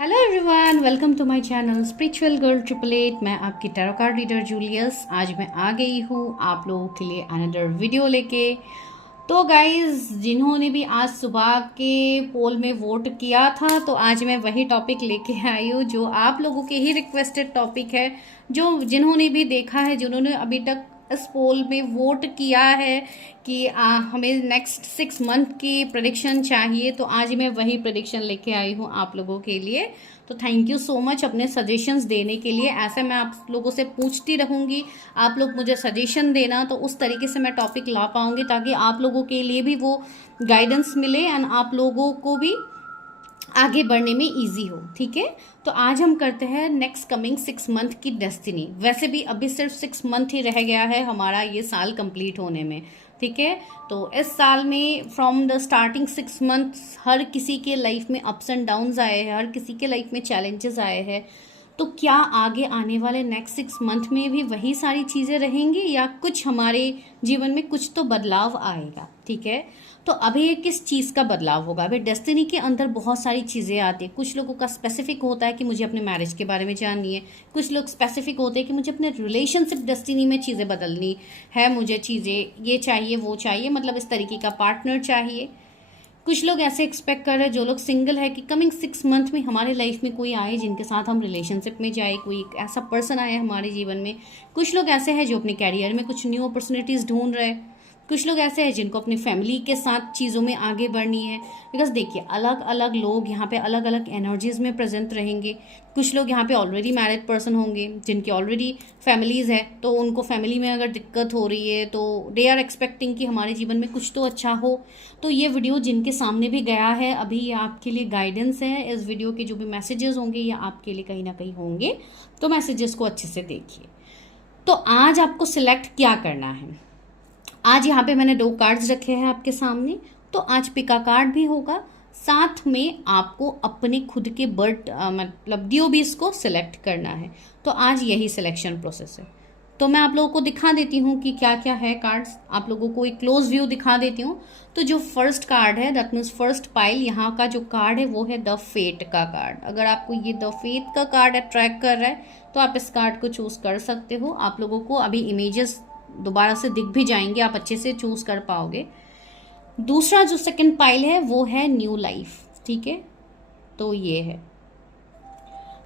Hello everyone, welcome to my channel spiritual girl 888। मैं आपकी tarot card reader Julius. आज मैं आ गई हूँ आप लोगों के लिए अनदर वीडियो लेके। तो गाइज, जिन्होंने भी आज सुबह के पोल में वोट किया था, तो आज मैं वही टॉपिक लेके आई हूँ जो आप लोगों के ही रिक्वेस्टेड टॉपिक है। जो जिन्होंने भी देखा है, जिन्होंने अभी तक इस पोल में वोट किया है कि हमें नेक्स्ट 6 मंथ की प्रेडिक्शन चाहिए, तो आज मैं वही प्रेडिक्शन लेके आई हूँ आप लोगों के लिए। तो थैंक यू सो मच अपने सजेशंस देने के लिए। ऐसे मैं आप लोगों से पूछती रहूँगी, आप लोग मुझे सजेशन देना, तो उस तरीके से मैं टॉपिक ला पाऊँगी ताकि आप लोगों के लिए भी वो गाइडेंस मिले एंड आप लोगों को भी आगे बढ़ने में इजी हो। ठीक है, तो आज हम करते हैं नेक्स्ट कमिंग 6 मंथ की डेस्टिनी। वैसे भी अभी सिर्फ 6 मंथ ही रह गया है हमारा ये साल कंप्लीट होने में। ठीक है, तो इस साल में फ्रॉम द स्टार्टिंग 6 मंथ्स हर किसी के लाइफ में अप्स एंड डाउन्स आए हैं, हर किसी के लाइफ में चैलेंजेस आए हैं। तो क्या आगे आने वाले नेक्स्ट 6 मंथ में भी वही सारी चीज़ें रहेंगी या कुछ हमारे जीवन में कुछ तो बदलाव आएगा। ठीक है, तो अभी ये किस चीज़ का बदलाव होगा। अभी डेस्टिनी के अंदर बहुत सारी चीज़ें आती है। कुछ लोगों का स्पेसिफिक होता है कि मुझे अपने मैरिज के बारे में जाननी है, कुछ लोग स्पेसिफिक होते हैं कि मुझे अपने रिलेशनशिप डेस्टिनी में चीज़ें बदलनी है, मुझे चीज़ें ये चाहिए वो चाहिए, मतलब इस तरीके का पार्टनर चाहिए। कुछ लोग ऐसे एक्सपेक्ट कर रहे हैं, जो लोग सिंगल है, कि कमिंग 6 मंथ में हमारे लाइफ में कोई आए जिनके साथ हम रिलेशनशिप में जाए, कोई एक ऐसा पर्सन आए हमारे जीवन में। कुछ लोग ऐसे हैं जो अपने कैरियर में कुछ न्यू अपॉर्चुनिटीज़ ढूंढ रहे हैं। कुछ लोग ऐसे हैं जिनको अपनी फैमिली के साथ चीज़ों में आगे बढ़नी है। बिकॉज देखिए, अलग अलग लोग यहाँ पे अलग अलग एनर्जीज में प्रेजेंट रहेंगे। कुछ लोग यहाँ पे ऑलरेडी मैरिड पर्सन होंगे जिनकी ऑलरेडी फैमिलीज़ है, तो उनको फैमिली में अगर दिक्कत हो रही है तो दे आर एक्सपेक्टिंग कि हमारे जीवन में कुछ तो अच्छा हो। तो ये वीडियो जिनके सामने भी गया है अभी, ये आपके लिए गाइडेंस है। इस वीडियो के जो भी मैसेजेस होंगे ये आपके लिए कहीं ना कहीं होंगे, तो मैसेजेस को अच्छे से देखिए। तो आज आपको सिलेक्ट क्या करना है। आज यहाँ पे मैंने 2 कार्ड्स रखे हैं आपके सामने। तो आज पिका कार्ड भी होगा, साथ में आपको अपने खुद के बर्थ मतलब DOBs को सिलेक्ट करना है। तो आज यही सिलेक्शन प्रोसेस है। तो मैं आप लोगों को दिखा देती हूँ कि क्या क्या है कार्ड्स। आप लोगों को एक क्लोज व्यू दिखा देती हूँ। तो जो फर्स्ट कार्ड है, दैट मीन्स फर्स्ट पाइल, यहाँ का जो कार्ड है वो है द फेट का कार्ड। अगर आपको ये द फेट का कार्ड अट्रैक्ट कर रहा है तो आप इस कार्ड को चूज कर सकते हो। आप लोगों को अभी इमेजेस दोबारा से दिख भी जाएंगे, आप अच्छे से चूज कर पाओगे। दूसरा जो सेकंड पाइल है वो है न्यू लाइफ। ठीक है, तो ये है।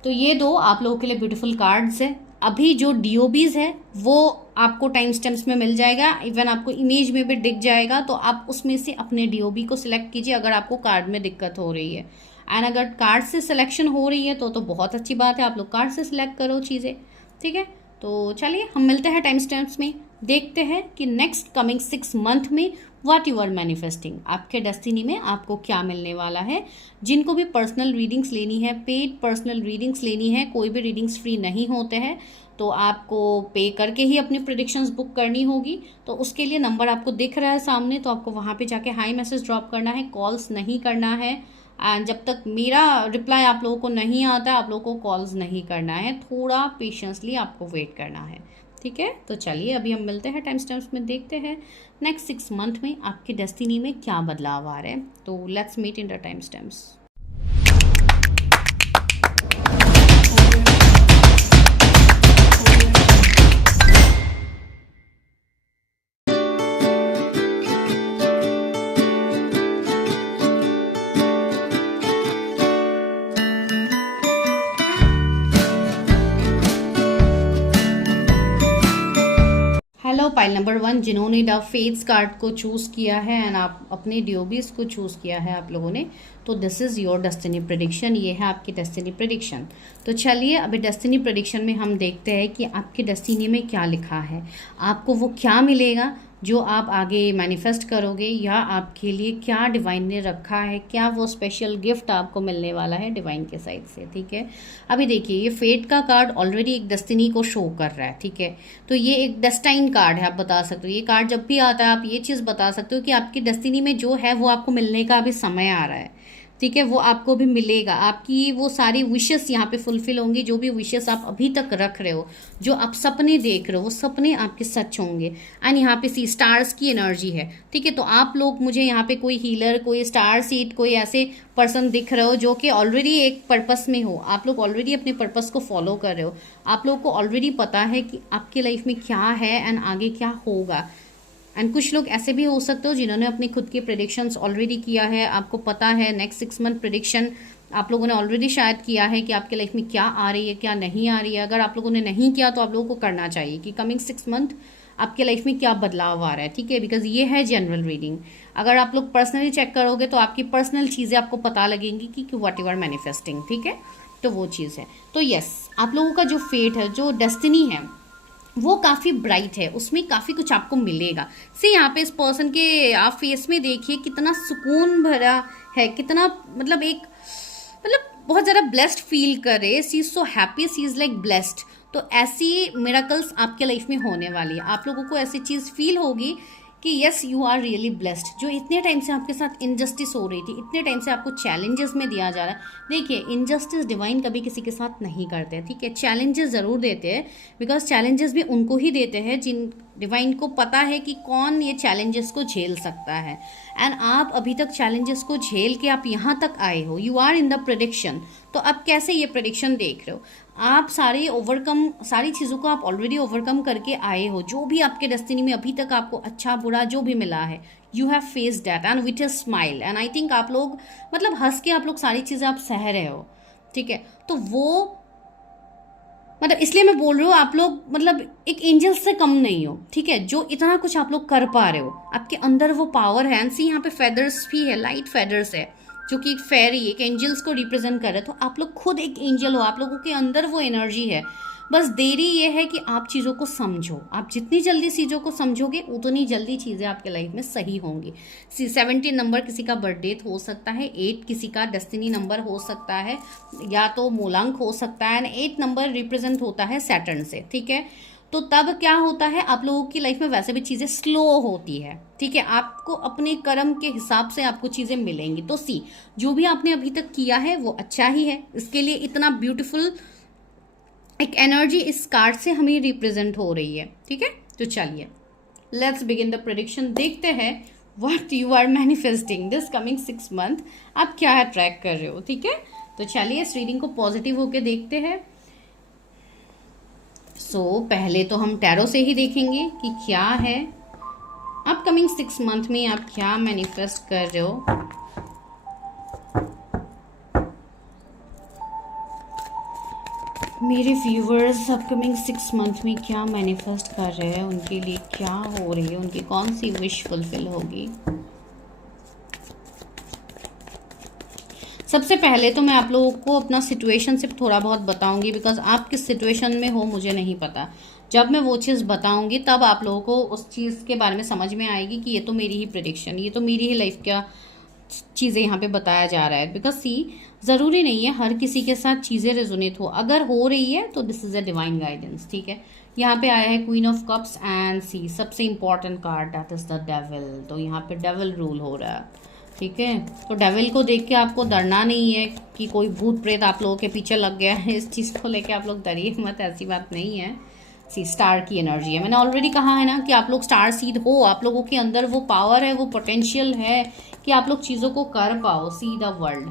तो ये दो आप लोगों के लिए ब्यूटीफुल कार्ड्स है। अभी जो DOBs है वो आपको टाइम स्टैम्प्स में मिल जाएगा, इवन आपको इमेज में भी दिख जाएगा। तो आप उसमें से अपने DOB को सिलेक्ट कीजिए अगर आपको कार्ड में दिक्कत हो रही है। एंड अगर कार्ड से सिलेक्शन हो रही है तो बहुत अच्छी बात है, आप लोग कार्ड से सिलेक्ट करो चीज़ें। ठीक है, तो चलिए हम मिलते हैं टाइम स्टैम्प्स में, देखते हैं कि नेक्स्ट कमिंग 6 मंथ में व्हाट यू आर मैनिफेस्टिंग, आपके डेस्टिनी में आपको क्या मिलने वाला है। जिनको भी पर्सनल रीडिंग्स लेनी है, पेड पर्सनल रीडिंग्स लेनी है, कोई भी रीडिंग्स फ्री नहीं होते हैं, तो आपको पे करके ही अपनी प्रेडिक्शंस बुक करनी होगी। तो उसके लिए नंबर आपको दिख रहा है सामने, तो आपको वहाँ पे जाके हाई मैसेज ड्रॉप करना है, कॉल्स नहीं करना है। एंड जब तक मेरा रिप्लाई आप लोगों को नहीं आता, आप लोगों को कॉल्स नहीं करना है, थोड़ा पेशेंसली आपको वेट करना है। ठीक है, तो चलिए अभी हम मिलते हैं टाइम स्टैम्प्स में, देखते हैं नेक्स्ट 6 मंथ में आपकी डेस्टिनी में क्या बदलाव आ रहे हैं। तो let's meet in the time stamps. Hello pile number 1, जिन्होंने द फेट्स कार्ड को चूज़ किया है एंड आप अपने DOBs को चूज़ किया है आप लोगों ने, तो this is your destiny prediction. ये है आपकी डेस्टिनी प्रेडिक्शन। तो चलिए अभी डेस्टिनी प्रेडिक्शन में हम देखते हैं कि आपकी डेस्टिनी में क्या लिखा है, आपको वो क्या मिलेगा जो आप आगे मैनिफेस्ट करोगे, या आपके लिए क्या डिवाइन ने रखा है, क्या वो स्पेशल गिफ्ट आपको मिलने वाला है डिवाइन के साइड से। ठीक है, अभी देखिए ये फेट का कार्ड ऑलरेडी एक डेस्टिनी को शो कर रहा है। ठीक है, तो ये एक डेस्टाइन कार्ड है, आप बता सकते हो। ये कार्ड जब भी आता है आप ये चीज़ बता सकते हो कि आपकी डेस्टिनी में जो है वो आपको मिलने का अभी समय आ रहा है। ठीक है, वो आपको भी मिलेगा। आपकी वो सारी विशेस यहाँ पे फुलफिल होंगी, जो भी विशेस आप अभी तक रख रहे हो, जो आप सपने देख रहे हो, वो सपने आपके सच होंगे। एंड यहाँ पे सी स्टार्स की एनर्जी है, ठीक है। तो आप लोग, मुझे यहाँ पे कोई हीलर, कोई स्टार सीड, कोई ऐसे पर्सन दिख रहे हो जो कि ऑलरेडी एक पर्पस में हो। आप लोग ऑलरेडी अपने पर्पस को फॉलो कर रहे हो। आप लोग को ऑलरेडी पता है कि आपकी लाइफ में क्या है एंड आगे क्या होगा। एंड कुछ लोग ऐसे भी हो सकते हो जिन्होंने अपनी खुद की प्रेडिक्शंस ऑलरेडी किया है। आपको पता है नेक्स्ट 6 मंथ प्रेडिक्शन आप लोगों ने ऑलरेडी शायद किया है कि आपके लाइफ में क्या आ रही है, क्या नहीं आ रही है। अगर आप लोगों ने नहीं किया तो आप लोगों को करना चाहिए कि कमिंग 6 मंथ आपके लाइफ में क्या बदलाव आ रहा है, ठीक है। बिकॉज ये है जनरल रीडिंग। अगर आप लोग पर्सनली चेक करोगे तो आपकी पर्सनल चीज़ें आपको पता लगेंगी कि व्हाट यू आर मैनिफेस्टिंग, ठीक है। तो वो चीज़ है। तो यस, आप लोगों का जो फेट है, जो डेस्टिनी है, वो काफ़ी ब्राइट है, उसमें काफ़ी कुछ आपको मिलेगा। से यहाँ पे इस पर्सन के आप फेस में देखिए कितना सुकून भरा है, कितना मतलब बहुत ज़्यादा ब्लेस्ड फील करे। She is so happy, she is like blessed. तो ऐसी मिरेकल्स आपके लाइफ में होने वाली है। आप लोगों को ऐसी चीज़ फील होगी कि yes you are really blessed. जो इतने टाइम से आपके साथ इनजस्टिस हो रही थी, इतने टाइम से आपको चैलेंजेस में दिया जा रहा है। देखिए, इनजस्टिस डिवाइन कभी किसी के साथ नहीं करते हैं, ठीक है। चैलेंजेस ज़रूर देते हैं, बिकॉज चैलेंजेस भी उनको ही देते हैं जिन डिवाइन को पता है कि कौन ये चैलेंजेस को झेल सकता है। एंड आप अभी तक चैलेंजेस को झेल के आप यहाँ तक आए हो, you are in the prediction. तो अब कैसे ये प्रेडिक्शन देख रहे हो आप? सारी चीज़ों को आप ऑलरेडी ओवरकम करके आए हो। जो भी आपके डेस्टिनी में अभी तक आपको अच्छा बुरा जो भी मिला है, you have face that and with a smile. And I think आप लोग मतलब हंस के आप लोग सारी चीज़ें आप सह रहे हो, ठीक है। तो वो मतलब इसलिए मैं बोल रही हूँ, आप लोग मतलब एक एंजल से कम नहीं हो, ठीक है। जो इतना कुछ आप लोग कर पा रहे हो, आपके अंदर वो पावर है। एंड सी यहाँ पे फेदर्स भी है, लाइट फेदर्स है, जो कि एक फेरी, एक एंजल्स को रिप्रेजेंट कर रहे हैं। तो आप लोग खुद एक एंजल हो, आप लोगों के अंदर वो एनर्जी है। बस देरी ये है कि आप चीज़ों को समझो। आप जितनी जल्दी चीज़ों को समझोगे उतनी जल्दी चीज़ें आपके लाइफ में सही होंगी। 17 नंबर किसी का बर्थडे हो सकता है, 8 किसी का डेस्टिनी नंबर हो सकता है, या तो मूलांक हो सकता है। एंड 8 नंबर रिप्रेजेंट होता है सैटर्न से, ठीक है। तो तब क्या होता है, आप लोगों की लाइफ में वैसे भी चीज़ें स्लो होती है, ठीक है। आपको अपने कर्म के हिसाब से आपको चीज़ें मिलेंगी। तो सी, जो भी आपने अभी तक किया है वो अच्छा ही है। इसके लिए इतना ब्यूटीफुल एक एनर्जी इस कार्ड से हमें रिप्रेजेंट हो रही है, ठीक है। तो चलिए लेट्स बिगिन द प्रेडिक्शन। देखते हैं what you are manifesting this coming 6 month. आप क्या अट्रैक्ट कर रहे हो, ठीक है। तो चलिए इस रीडिंग को पॉजिटिव होके देखते हैं। पहले तो हम टैरो से ही देखेंगे कि क्या है अपकमिंग 6 मंथ में, आप क्या मैनिफेस्ट कर रहे हो। मेरे व्यूवर्स अपकमिंग 6 मंथ में क्या मैनिफेस्ट कर रहे हैं, उनके लिए क्या हो रही है, उनकी कौन सी विश फुलफिल होगी। सबसे पहले तो मैं आप लोगों को अपना सिचुएशन सिर्फ थोड़ा बहुत बताऊंगी, बिकॉज आप किस सिचुएशन में हो मुझे नहीं पता। जब मैं वो चीज़ बताऊंगी तब आप लोगों को उस चीज़ के बारे में समझ में आएगी कि ये तो मेरी ही प्रेडिक्शन, ये तो मेरी ही लाइफ का चीज़ें यहाँ पे बताया जा रहा है। बिकॉज सी, ज़रूरी नहीं है हर किसी के साथ चीज़ें रेजोनेट हो। अगर हो रही है तो this is a divine guidance, ठीक है। यहाँ पे आया है क्वीन ऑफ कप्स एंड सी सबसे important card, that is the devil. तो यहाँ पे डेविल रूल हो रहा है, ठीक है। तो डेविल को देख के आपको डरना नहीं है कि कोई भूत प्रेत आप लोगों के पीछे लग गया है। इस चीज़ को लेके आप लोग डरिए मत, ऐसी बात नहीं है। सी स्टार की एनर्जी है, मैंने ऑलरेडी कहा है ना कि आप लोग स्टार सीड हो। आप लोगों के अंदर वो पावर है, वो पोटेंशियल है कि आप लोग चीज़ों को कर पाओ, सी द वर्ल्ड।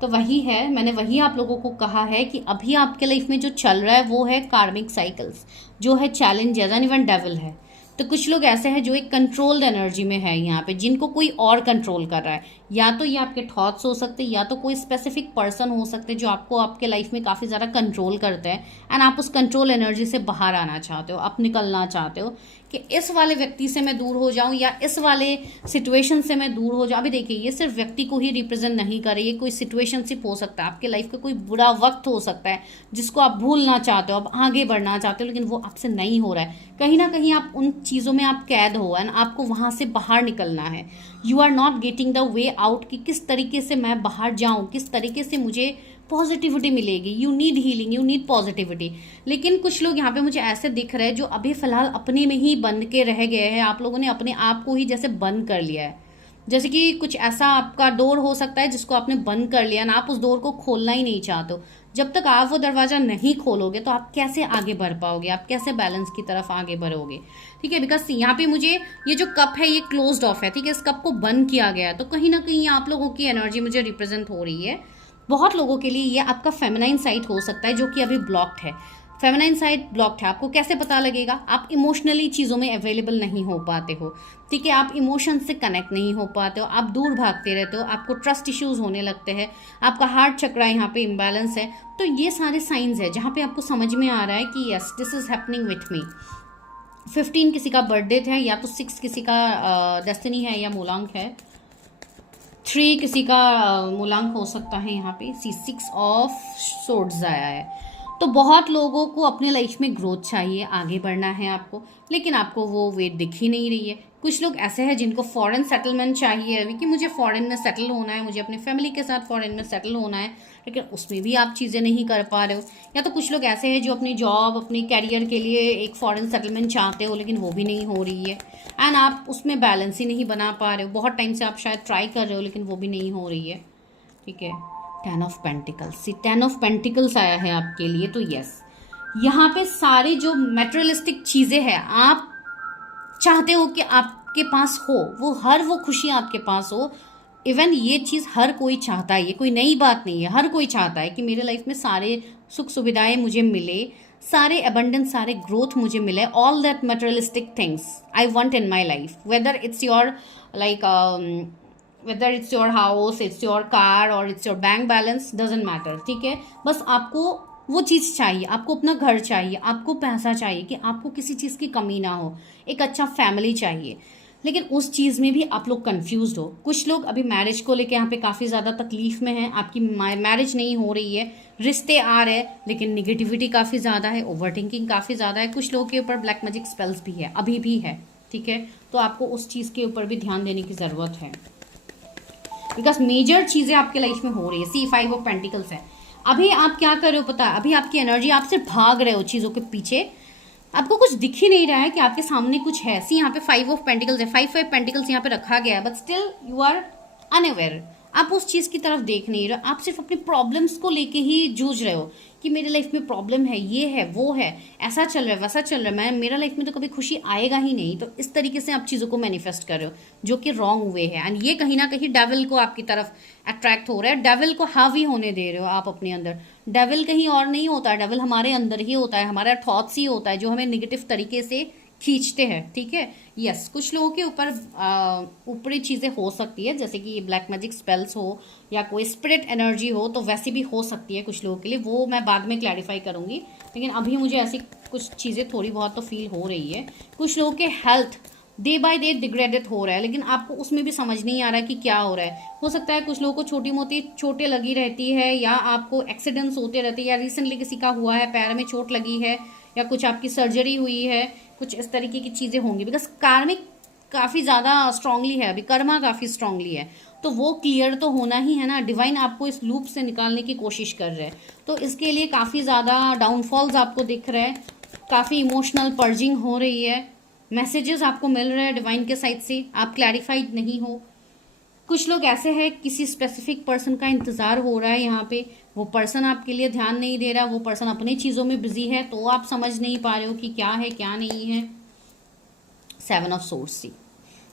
तो वही है, मैंने वही आप लोगों को कहा है कि अभी आपके लाइफ में जो चल रहा है वो है कार्मिक साइकिल्स, जो है चैलेंजेस एंड इवन डेविल है। तो कुछ लोग ऐसे हैं जो एक कंट्रोल्ड एनर्जी में है यहाँ पे, जिनको कोई और कंट्रोल कर रहा है। या तो ये आपके थॉट्स हो सकते हैं, या तो कोई स्पेसिफिक पर्सन हो सकते हैं जो आपको आपके लाइफ में काफ़ी ज़्यादा कंट्रोल करते हैं। एंड आप उस कंट्रोल एनर्जी से बाहर आना चाहते हो, आप निकलना चाहते हो कि इस वाले व्यक्ति से मैं दूर हो जाऊं या इस वाले सिचुएशन से मैं दूर हो जाऊं। अभी देखिए, ये सिर्फ व्यक्ति को ही रिप्रेजेंट नहीं कर रही है, कोई सिचुएशनशिप हो सकता है, आपके लाइफ का कोई बुरा वक्त हो सकता है जिसको आप भूलना चाहते हो, आप आगे बढ़ना चाहते हो, लेकिन वो आपसे नहीं हो रहा है। कहीं ना कहीं आप उन चीज़ों में आप कैद हो एंड आपको वहाँ से बाहर निकलना है। You are not getting the way out कि किस तरीके से मैं बाहर जाऊँ, किस तरीके से मुझे पॉजिटिविटी मिलेगी। You need healing, you need positivity. लेकिन कुछ लोग यहाँ पे मुझे ऐसे दिख रहे हैं जो अभी फिलहाल अपने में ही बंद के रह गए हैं। आप लोगों ने अपने आप को ही जैसे बंद कर लिया है, जैसे कि कुछ ऐसा आपका डोर हो सकता है जिसको आपने बंद कर लिया ना, आप उस डोर को खोलना ही नहीं चाहते हो। जब तक आप वो दरवाज़ा नहीं खोलोगे तो आप कैसे आगे बढ़ पाओगे, आप कैसे बैलेंस की तरफ आगे बढ़ोगे। ठीक है, बिकॉज यहाँ पे मुझे ये जो कप है ये क्लोज्ड ऑफ है, ठीक है, इस कप को बंद किया गया है, तो कहीं ना कहीं आप लोगों की एनर्जी मुझे रिप्रेजेंट हो रही है। बहुत लोगों के लिए ये आपका फेमिनाइन साइड हो सकता है जो कि अभी ब्लॉक्ड है। फेमिनाइन साइड ब्लॉक्ड है, आपको कैसे पता लगेगा? आप इमोशनली चीज़ों में अवेलेबल नहीं हो पाते हो, ठीक है, आप इमोशन से कनेक्ट नहीं हो पाते हो, आप दूर भागते रहते हो, आपको ट्रस्ट इश्यूज होने लगते हैं, आपका हार्ट चक्रा यहाँ पे इम्बैलेंस है। तो ये सारे साइंस है जहाँ पे आपको समझ में आ रहा है कि yes this is happening with me. 15 किसी का बर्थडे है, या तो 6 किसी का डेस्टिनी है या मूलांक है, 3 किसी का मूलांक हो सकता है। यहाँ पे 6 ऑफ सोर्ड्स आया है। तो बहुत लोगों को अपने लाइफ में ग्रोथ चाहिए, आगे बढ़ना है आपको, लेकिन आपको वो वे दिख ही नहीं रही है। कुछ लोग ऐसे हैं जिनको फॉरेन सेटलमेंट चाहिए अभी, कि मुझे फॉरेन में सेटल होना है, मुझे अपनी फैमिली के साथ फॉरेन में सेटल होना है, लेकिन उसमें भी आप चीज़ें नहीं कर पा रहे हो। या तो कुछ लोग ऐसे हैं जो अपनी जॉब, अपने कैरियर के लिए एक फॉरेन सेटलमेंट चाहते हो, लेकिन वो भी नहीं हो रही है, एंड आप उसमें बैलेंस ही नहीं बना पा रहे हो। बहुत टाइम से आप शायद ट्राई कर रहे हो, लेकिन वो भी नहीं हो रही है। ठीक है, 10 ऑफ पेंटिकल्स, 10 ऑफ पेंटिकल्स आया है आपके लिए। तो यस, यहाँ पे सारे जो मेटेरियलिस्टिक चीज़ें हैं आप चाहते हो कि आपके पास हो, वो खुशी आपके पास हो। इवन ये चीज़ हर कोई चाहता है, ये कोई नई बात नहीं है, हर कोई चाहता है कि मेरे लाइफ में सारे सुख सुविधाएं मुझे मिले, सारे अबंडेंस, सारे ग्रोथ मुझे मिले, all that materialistic things I want in my life, whether it's your like whether it's your house, it's your car or it's your bank balance, doesn't matter। ठीक है, बस आपको वो चीज़ चाहिए, आपको अपना घर चाहिए, आपको पैसा चाहिए कि आपको किसी चीज़ की कमी ना हो, एक अच्छा फैमिली चाहिए, लेकिन उस चीज़ में भी आप लोग कंफ्यूज हो। कुछ लोग अभी मैरिज को लेके यहाँ पे काफ़ी ज़्यादा तकलीफ में हैं, आपकी मैरिज नहीं हो रही है, रिश्ते आ रहे हैं लेकिन निगेटिविटी काफ़ी ज़्यादा है, ओवर थिंकिंग काफ़ी ज़्यादा है, कुछ लोगों के ऊपर ब्लैक मैजिक स्पेल्स भी है, अभी भी है। ठीक है, तो आपको उस चीज़ के ऊपर भी ध्यान देने की ज़रूरत है, बिकॉज मेजर चीज़ें आपके लाइफ में हो रही है। सी 5 ऑफ पेंटिकल्स है। अभी आप क्या कर रहे हो पता है? अभी आपकी एनर्जी, आप सिर्फ भाग रहे हो चीज़ों के पीछे, आपको कुछ दिख ही नहीं रहा है कि आपके सामने कुछ है। सी यहाँ पे 5 ऑफ पेंटिकल्स है, 5 पेंटिकल्स यहाँ पे रखा गया है, but still you are unaware. आप उस चीज़ की तरफ देख नहीं रहे, आप सिर्फ अपनी प्रॉब्लम्स को लेके ही जूझ रहे हो कि मेरे लाइफ में प्रॉब्लम है, ये है, वो है, ऐसा चल रहा है, वैसा चल रहा है, मेरा लाइफ में तो कभी खुशी आएगा ही नहीं। तो इस तरीके से आप चीज़ों को मैनिफेस्ट कर रहे हो, जो कि रॉन्ग वे है, एंड ये कहीं ना कहीं डेविल को आपकी तरफ अट्रैक्ट हो रहा है, डेविल को हावी होने दे रहे हो आप अपने अंदर। डेविल कहीं और नहीं होता है, डेविल हमारे अंदर ही होता है, हमारा थॉट्स ही होता है जो हमें निगेटिव तरीके से खींचते हैं। ठीक है, यस, कुछ लोगों के ऊपर ऊपरी चीज़ें हो सकती है, जैसे कि ब्लैक मैजिक स्पेल्स हो या कोई स्पिरिट एनर्जी हो, तो वैसी भी हो सकती है कुछ लोगों के लिए, वो मैं बाद में क्लैरिफाई करूंगी, लेकिन अभी मुझे ऐसी कुछ चीज़ें थोड़ी बहुत तो फील हो रही है। कुछ लोगों के health day by day degraded हो रहा है, लेकिन आपको उसमें भी समझ नहीं आ रहा है कि क्या हो रहा है। हो सकता है कुछ लोगों को छोटी मोटी चोटें लगी रहती है, या आपको एक्सीडेंट्स होते रहते हैं, या रिसेंटली किसी का हुआ है, पैर में चोट लगी है, या कुछ आपकी सर्जरी हुई है, कुछ इस तरीके की चीज़ें होंगी, बिकॉज कार्मिक काफ़ी ज़्यादा स्ट्रांगली है, अभी कर्मा काफ़ी स्ट्रांगली है, तो वो क्लियर तो होना ही है ना। डिवाइन आपको इस लूप से निकालने की कोशिश कर रहे हैं, तो इसके लिए काफ़ी ज़्यादा डाउनफॉल्स आपको दिख रहे हैं, काफ़ी इमोशनल पर्जिंग हो रही है, मैसेजेस आपको मिल रहे हैं डिवाइन के साइड से, आप क्लैरिफाइड नहीं हो। कुछ लोग ऐसे हैं किसी स्पेसिफिक पर्सन का इंतजार हो रहा है यहाँ पे, वो पर्सन आपके लिए ध्यान नहीं दे रहा, वो पर्सन अपनी चीज़ों में बिजी है, तो आप समझ नहीं पा रहे हो कि क्या है क्या नहीं है। 7 ऑफ सोर्स,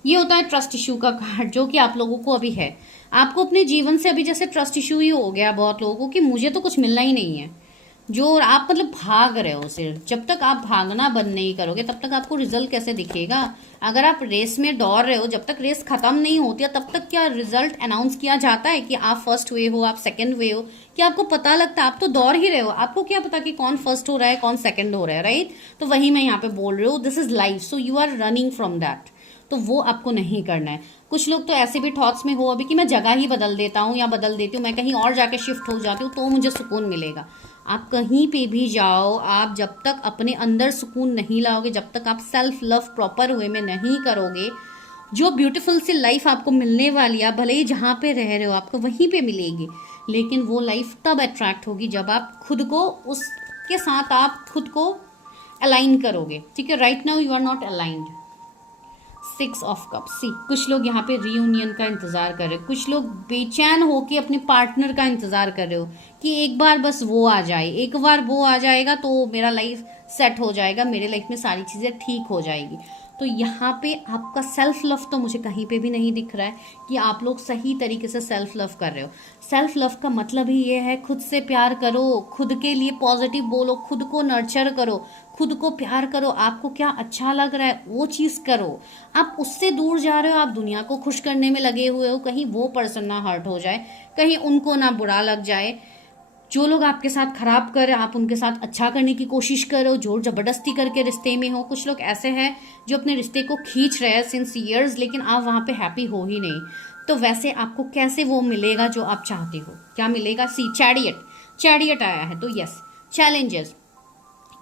ये होता है ट्रस्ट इशू का कार्ड, जो कि आप लोगों को अभी है। आपको अपने जीवन से अभी जैसे ट्रस्ट इशू ही हो गया बहुत लोगों को कि मुझे तो कुछ मिलना ही नहीं है, जो आप मतलब भाग रहे हो सिर्फ। जब तक आप भागना बंद नहीं करोगे तब तक आपको रिजल्ट कैसे दिखेगा? अगर आप रेस में दौड़ रहे हो, जब तक रेस खत्म नहीं होती है तब तक क्या रिजल्ट अनाउंस किया जाता है कि आप फर्स्ट हुए हो, आप सेकंड हुए हो? क्या आपको पता लगता है? आप तो दौड़ ही रहे हो, आपको क्या पता कि कौन फर्स्ट हो रहा है, कौन सेकंड हो रहा है, राइट? तो वही मैं यहाँ पे बोल रही हूँ, this is life, so you are running from that, तो वो आपको नहीं करना है। कुछ लोग तो ऐसे भी थॉट्स में हो अभी कि मैं जगह ही बदल देता हूँ या बदल देती हूँ, मैं कहीं और जाके शिफ्ट हो जाती हूँ तो मुझे सुकून मिलेगा। आप कहीं पे भी जाओ, आप जब तक अपने अंदर सुकून नहीं लाओगे, जब तक आप सेल्फ लव प्रॉपर वे में नहीं करोगे, जो ब्यूटीफुल सी लाइफ आपको मिलने वाली है, भले ही जहाँ पे रह रहे हो आपको वहीं पे मिलेगी, लेकिन वो लाइफ तब अट्रैक्ट होगी जब आप खुद को उसके साथ आप खुद को अलाइन करोगे। ठीक है, right now you are not aligned. 6 of cups. See कुछ लोग यहाँ पे रीयूनियन का इंतजार कर रहे हो, कुछ लोग बेचैन हो के अपने पार्टनर का इंतजार कर रहे हो कि एक बार बस वो आ जाए, एक बार वो आ जाएगा तो मेरा लाइफ सेट हो जाएगा, मेरे लाइफ में सारी चीज़ें ठीक हो जाएगी। तो यहाँ पे आपका सेल्फ लव तो मुझे कहीं पे भी नहीं दिख रहा है कि आप लोग सही तरीके से सेल्फ लव कर रहे हो। सेल्फ लव का मतलब ही ये है खुद से प्यार करो, खुद के लिए पॉजिटिव बोलो, खुद को नर्चर करो, खुद को प्यार करो, आपको क्या अच्छा लग रहा है वो चीज़ करो। आप उससे दूर जा रहे हो, आप दुनिया को खुश करने में लगे हुए हो, कहीं वो पर्सन ना हर्ट हो जाए, कहीं उनको ना बुरा लग जाए। जो लोग आपके साथ खराब कर रहे हैं आप उनके साथ अच्छा करने की कोशिश करो, जोर जबरदस्ती करके रिश्ते में हो। कुछ लोग ऐसे हैं जो अपने रिश्ते को खींच रहे हैं सिंस ईयर्स, लेकिन आप वहाँ पे हैप्पी हो ही नहीं। तो वैसे आपको कैसे वो मिलेगा जो आप चाहते हो? क्या मिलेगा? सी चैरियट, चैरियट आया है तो यस, चैलेंजेस,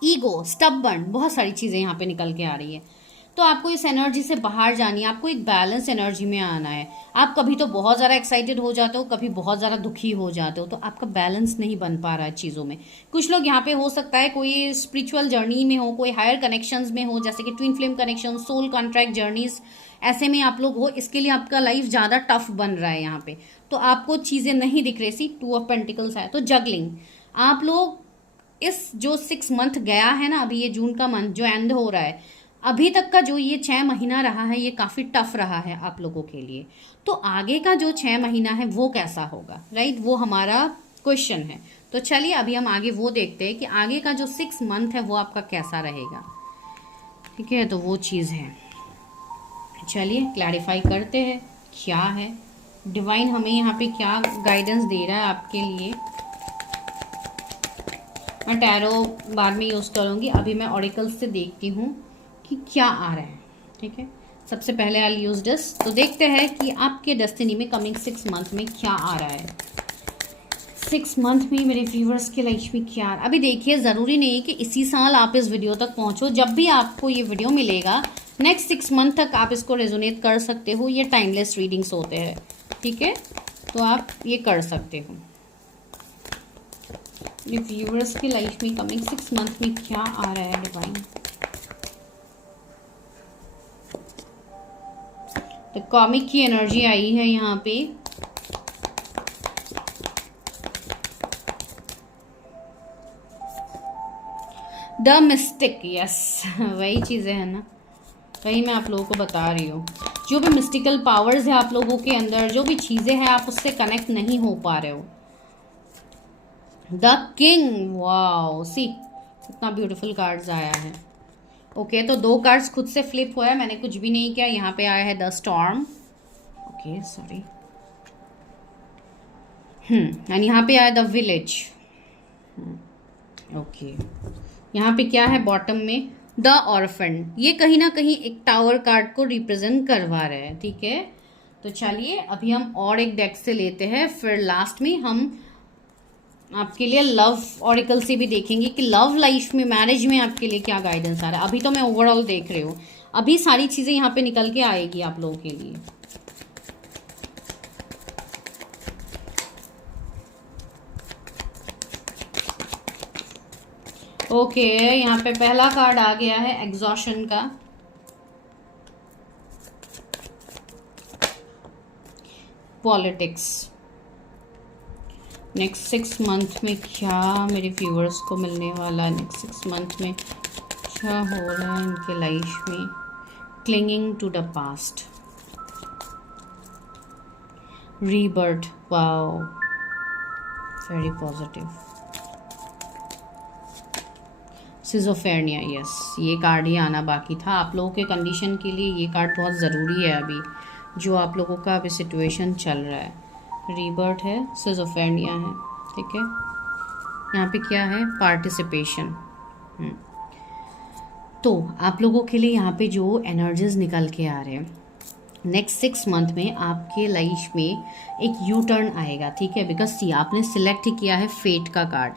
ईगो, स्टबर्न, बहुत सारी चीज़ें यहाँ पे निकल के आ रही है। तो आपको इस एनर्जी से बाहर जानी है, आपको एक बैलेंस एनर्जी में आना है। आप कभी तो बहुत ज़्यादा एक्साइटेड हो जाते हो, कभी बहुत ज़्यादा दुखी हो जाते हो, तो आपका बैलेंस नहीं बन पा रहा है चीज़ों में। कुछ लोग यहाँ पे हो सकता है कोई स्पिरिचुअल जर्नी में हो, कोई हायर कनेक्शंस में हो, जैसे कि twin flame connection, soul contract journeys, ऐसे में आप लोग हो। इसके लिए आपका लाइफ ज़्यादा टफ बन रहा है यहाँ पे, तो आपको चीज़ें नहीं दिख रही। सी 2 ऑफ पेंटिकल्स है, तो जगलिंग। आप लोग इस जो 6 मंथ गया है ना, अभी ये जून का मंथ जो एंड हो रहा है, अभी तक का जो ये 6 महीना रहा है ये काफ़ी टफ रहा है आप लोगों के लिए। तो आगे का जो 6 महीना है वो कैसा होगा, राइट? वो हमारा क्वेश्चन है। तो चलिए अभी हम आगे वो देखते हैं कि आगे का जो 6 मंथ है वो आपका कैसा रहेगा। ठीक है, तो वो चीज़ है, चलिए क्लैरिफाई करते हैं क्या है डिवाइन हमें यहाँ पे क्या गाइडेंस दे रहा है आपके लिए। मैं टैरो बाद में यूज़ करूँगी, अभी मैं ऑरिकल्स से देखती हूँ कि क्या आ रहा है। ठीक है, सबसे पहले आई यूज दिस, तो देखते हैं कि आपके डेस्टिनी में कमिंग 6 मंथ में क्या आ रहा है। 6 मंथ में मेरे व्यूवर्स के लाइफ में क्या। अभी देखिए, ज़रूरी नहीं है कि इसी साल आप इस वीडियो तक पहुंचो, जब भी आपको ये वीडियो मिलेगा नेक्स्ट 6 मंथ तक आप इसको रेजोनेट कर सकते हो। ये टाइमलेस रीडिंग्स होते हैं, ठीक है, तो आप ये कर सकते हो। ये व्यूवर्स की लाइफ में कमिंग 6 मंथ में क्या आ रहा है डिवाइन। तो कॉमिक की एनर्जी आई है यहाँ पे। द मिस्टिक, यस, वही चीज़ें है ना, वही मैं आप लोगों को बता रही हूँ। जो भी मिस्टिकल पावर्स है आप लोगों के अंदर, जो भी चीज़ें हैं आप उससे कनेक्ट नहीं हो पा रहे हो। द किंग, वाओ, सी कितना ब्यूटीफुल कार्ड्स आया है। ओके, तो 2 कार्ड्स खुद से फ्लिप हुआ है, मैंने कुछ भी नहीं किया। यहाँ पे आया है the storm, okay sorry, and यहाँ पे आया द विलेज। ओके, यहाँ पे क्या है बॉटम में? The orphan. ये कहीं ना कहीं एक टावर कार्ड को रिप्रेजेंट करवा रहे हैं, ठीक है। तो चलिए अभी हम और एक डेक से लेते हैं, फिर लास्ट में हम आपके लिए लव ऑरिकल से भी देखेंगे कि लव लाइफ में, मैरिज में आपके लिए क्या गाइडेंस आ रहा है। अभी तो मैं ओवरऑल देख रही हूँ, अभी सारी चीज़ें यहाँ पे निकल के आएगी आप लोगों के लिए। ओके, यहाँ पे पहला कार्ड आ गया है एग्जॉशन का। पॉलिटिक्स, नेक्स्ट 6 मंथ में क्या मेरे व्यूअर्स को मिलने वाला है, नेक्स्ट 6 मंथ में क्या हो रहा है इनके लाइफ में। Clinging to the past, rebirth, wow, very positive. Schizophrenia, yes, ये कार्ड ही आना बाकी था आप लोगों के कंडीशन के लिए। ये कार्ड बहुत ज़रूरी है अभी जो आप लोगों का अभी सिचुएशन चल रहा है। रीबर्थ है, सिजोफेरनिया है, ठीक है। यहाँ पे क्या है? पार्टिसिपेशन। तो आप लोगों के लिए यहाँ पे जो एनर्जीज निकल के आ रहे हैं, नेक्स्ट 6 मंथ में आपके लाइफ में एक यू टर्न आएगा, ठीक है। बिकॉज सी आपने सिलेक्ट किया है फेट का कार्ड,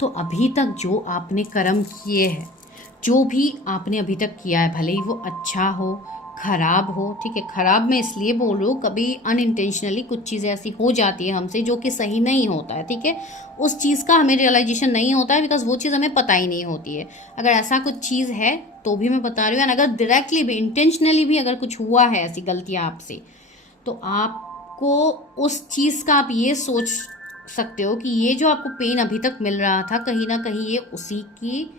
तो अभी तक जो आपने कर्म किए हैं, जो भी आपने अभी तक किया है, भले ही वो अच्छा हो खराब हो, ठीक है। खराब मैं इसलिए बोल रही हूँ, कभी अनइंटेंशनली कुछ चीज़ें ऐसी हो जाती है हमसे जो कि सही नहीं होता है, ठीक है। उस चीज़ का हमें रियलाइजेशन नहीं होता है बिकॉज वो चीज़ हमें पता ही नहीं होती है। अगर ऐसा कुछ चीज़ है तो भी मैं बता रही हूँ। अगर डायरेक्टली भी इंटेंशनली भी अगर कुछ हुआ है ऐसी गलतियाँ आपसे, तो आपको उस चीज़ का आप ये सोच सकते हो कि ये जो आपको पेन अभी तक मिल रहा था, कहीं ना कहीं ये उसी की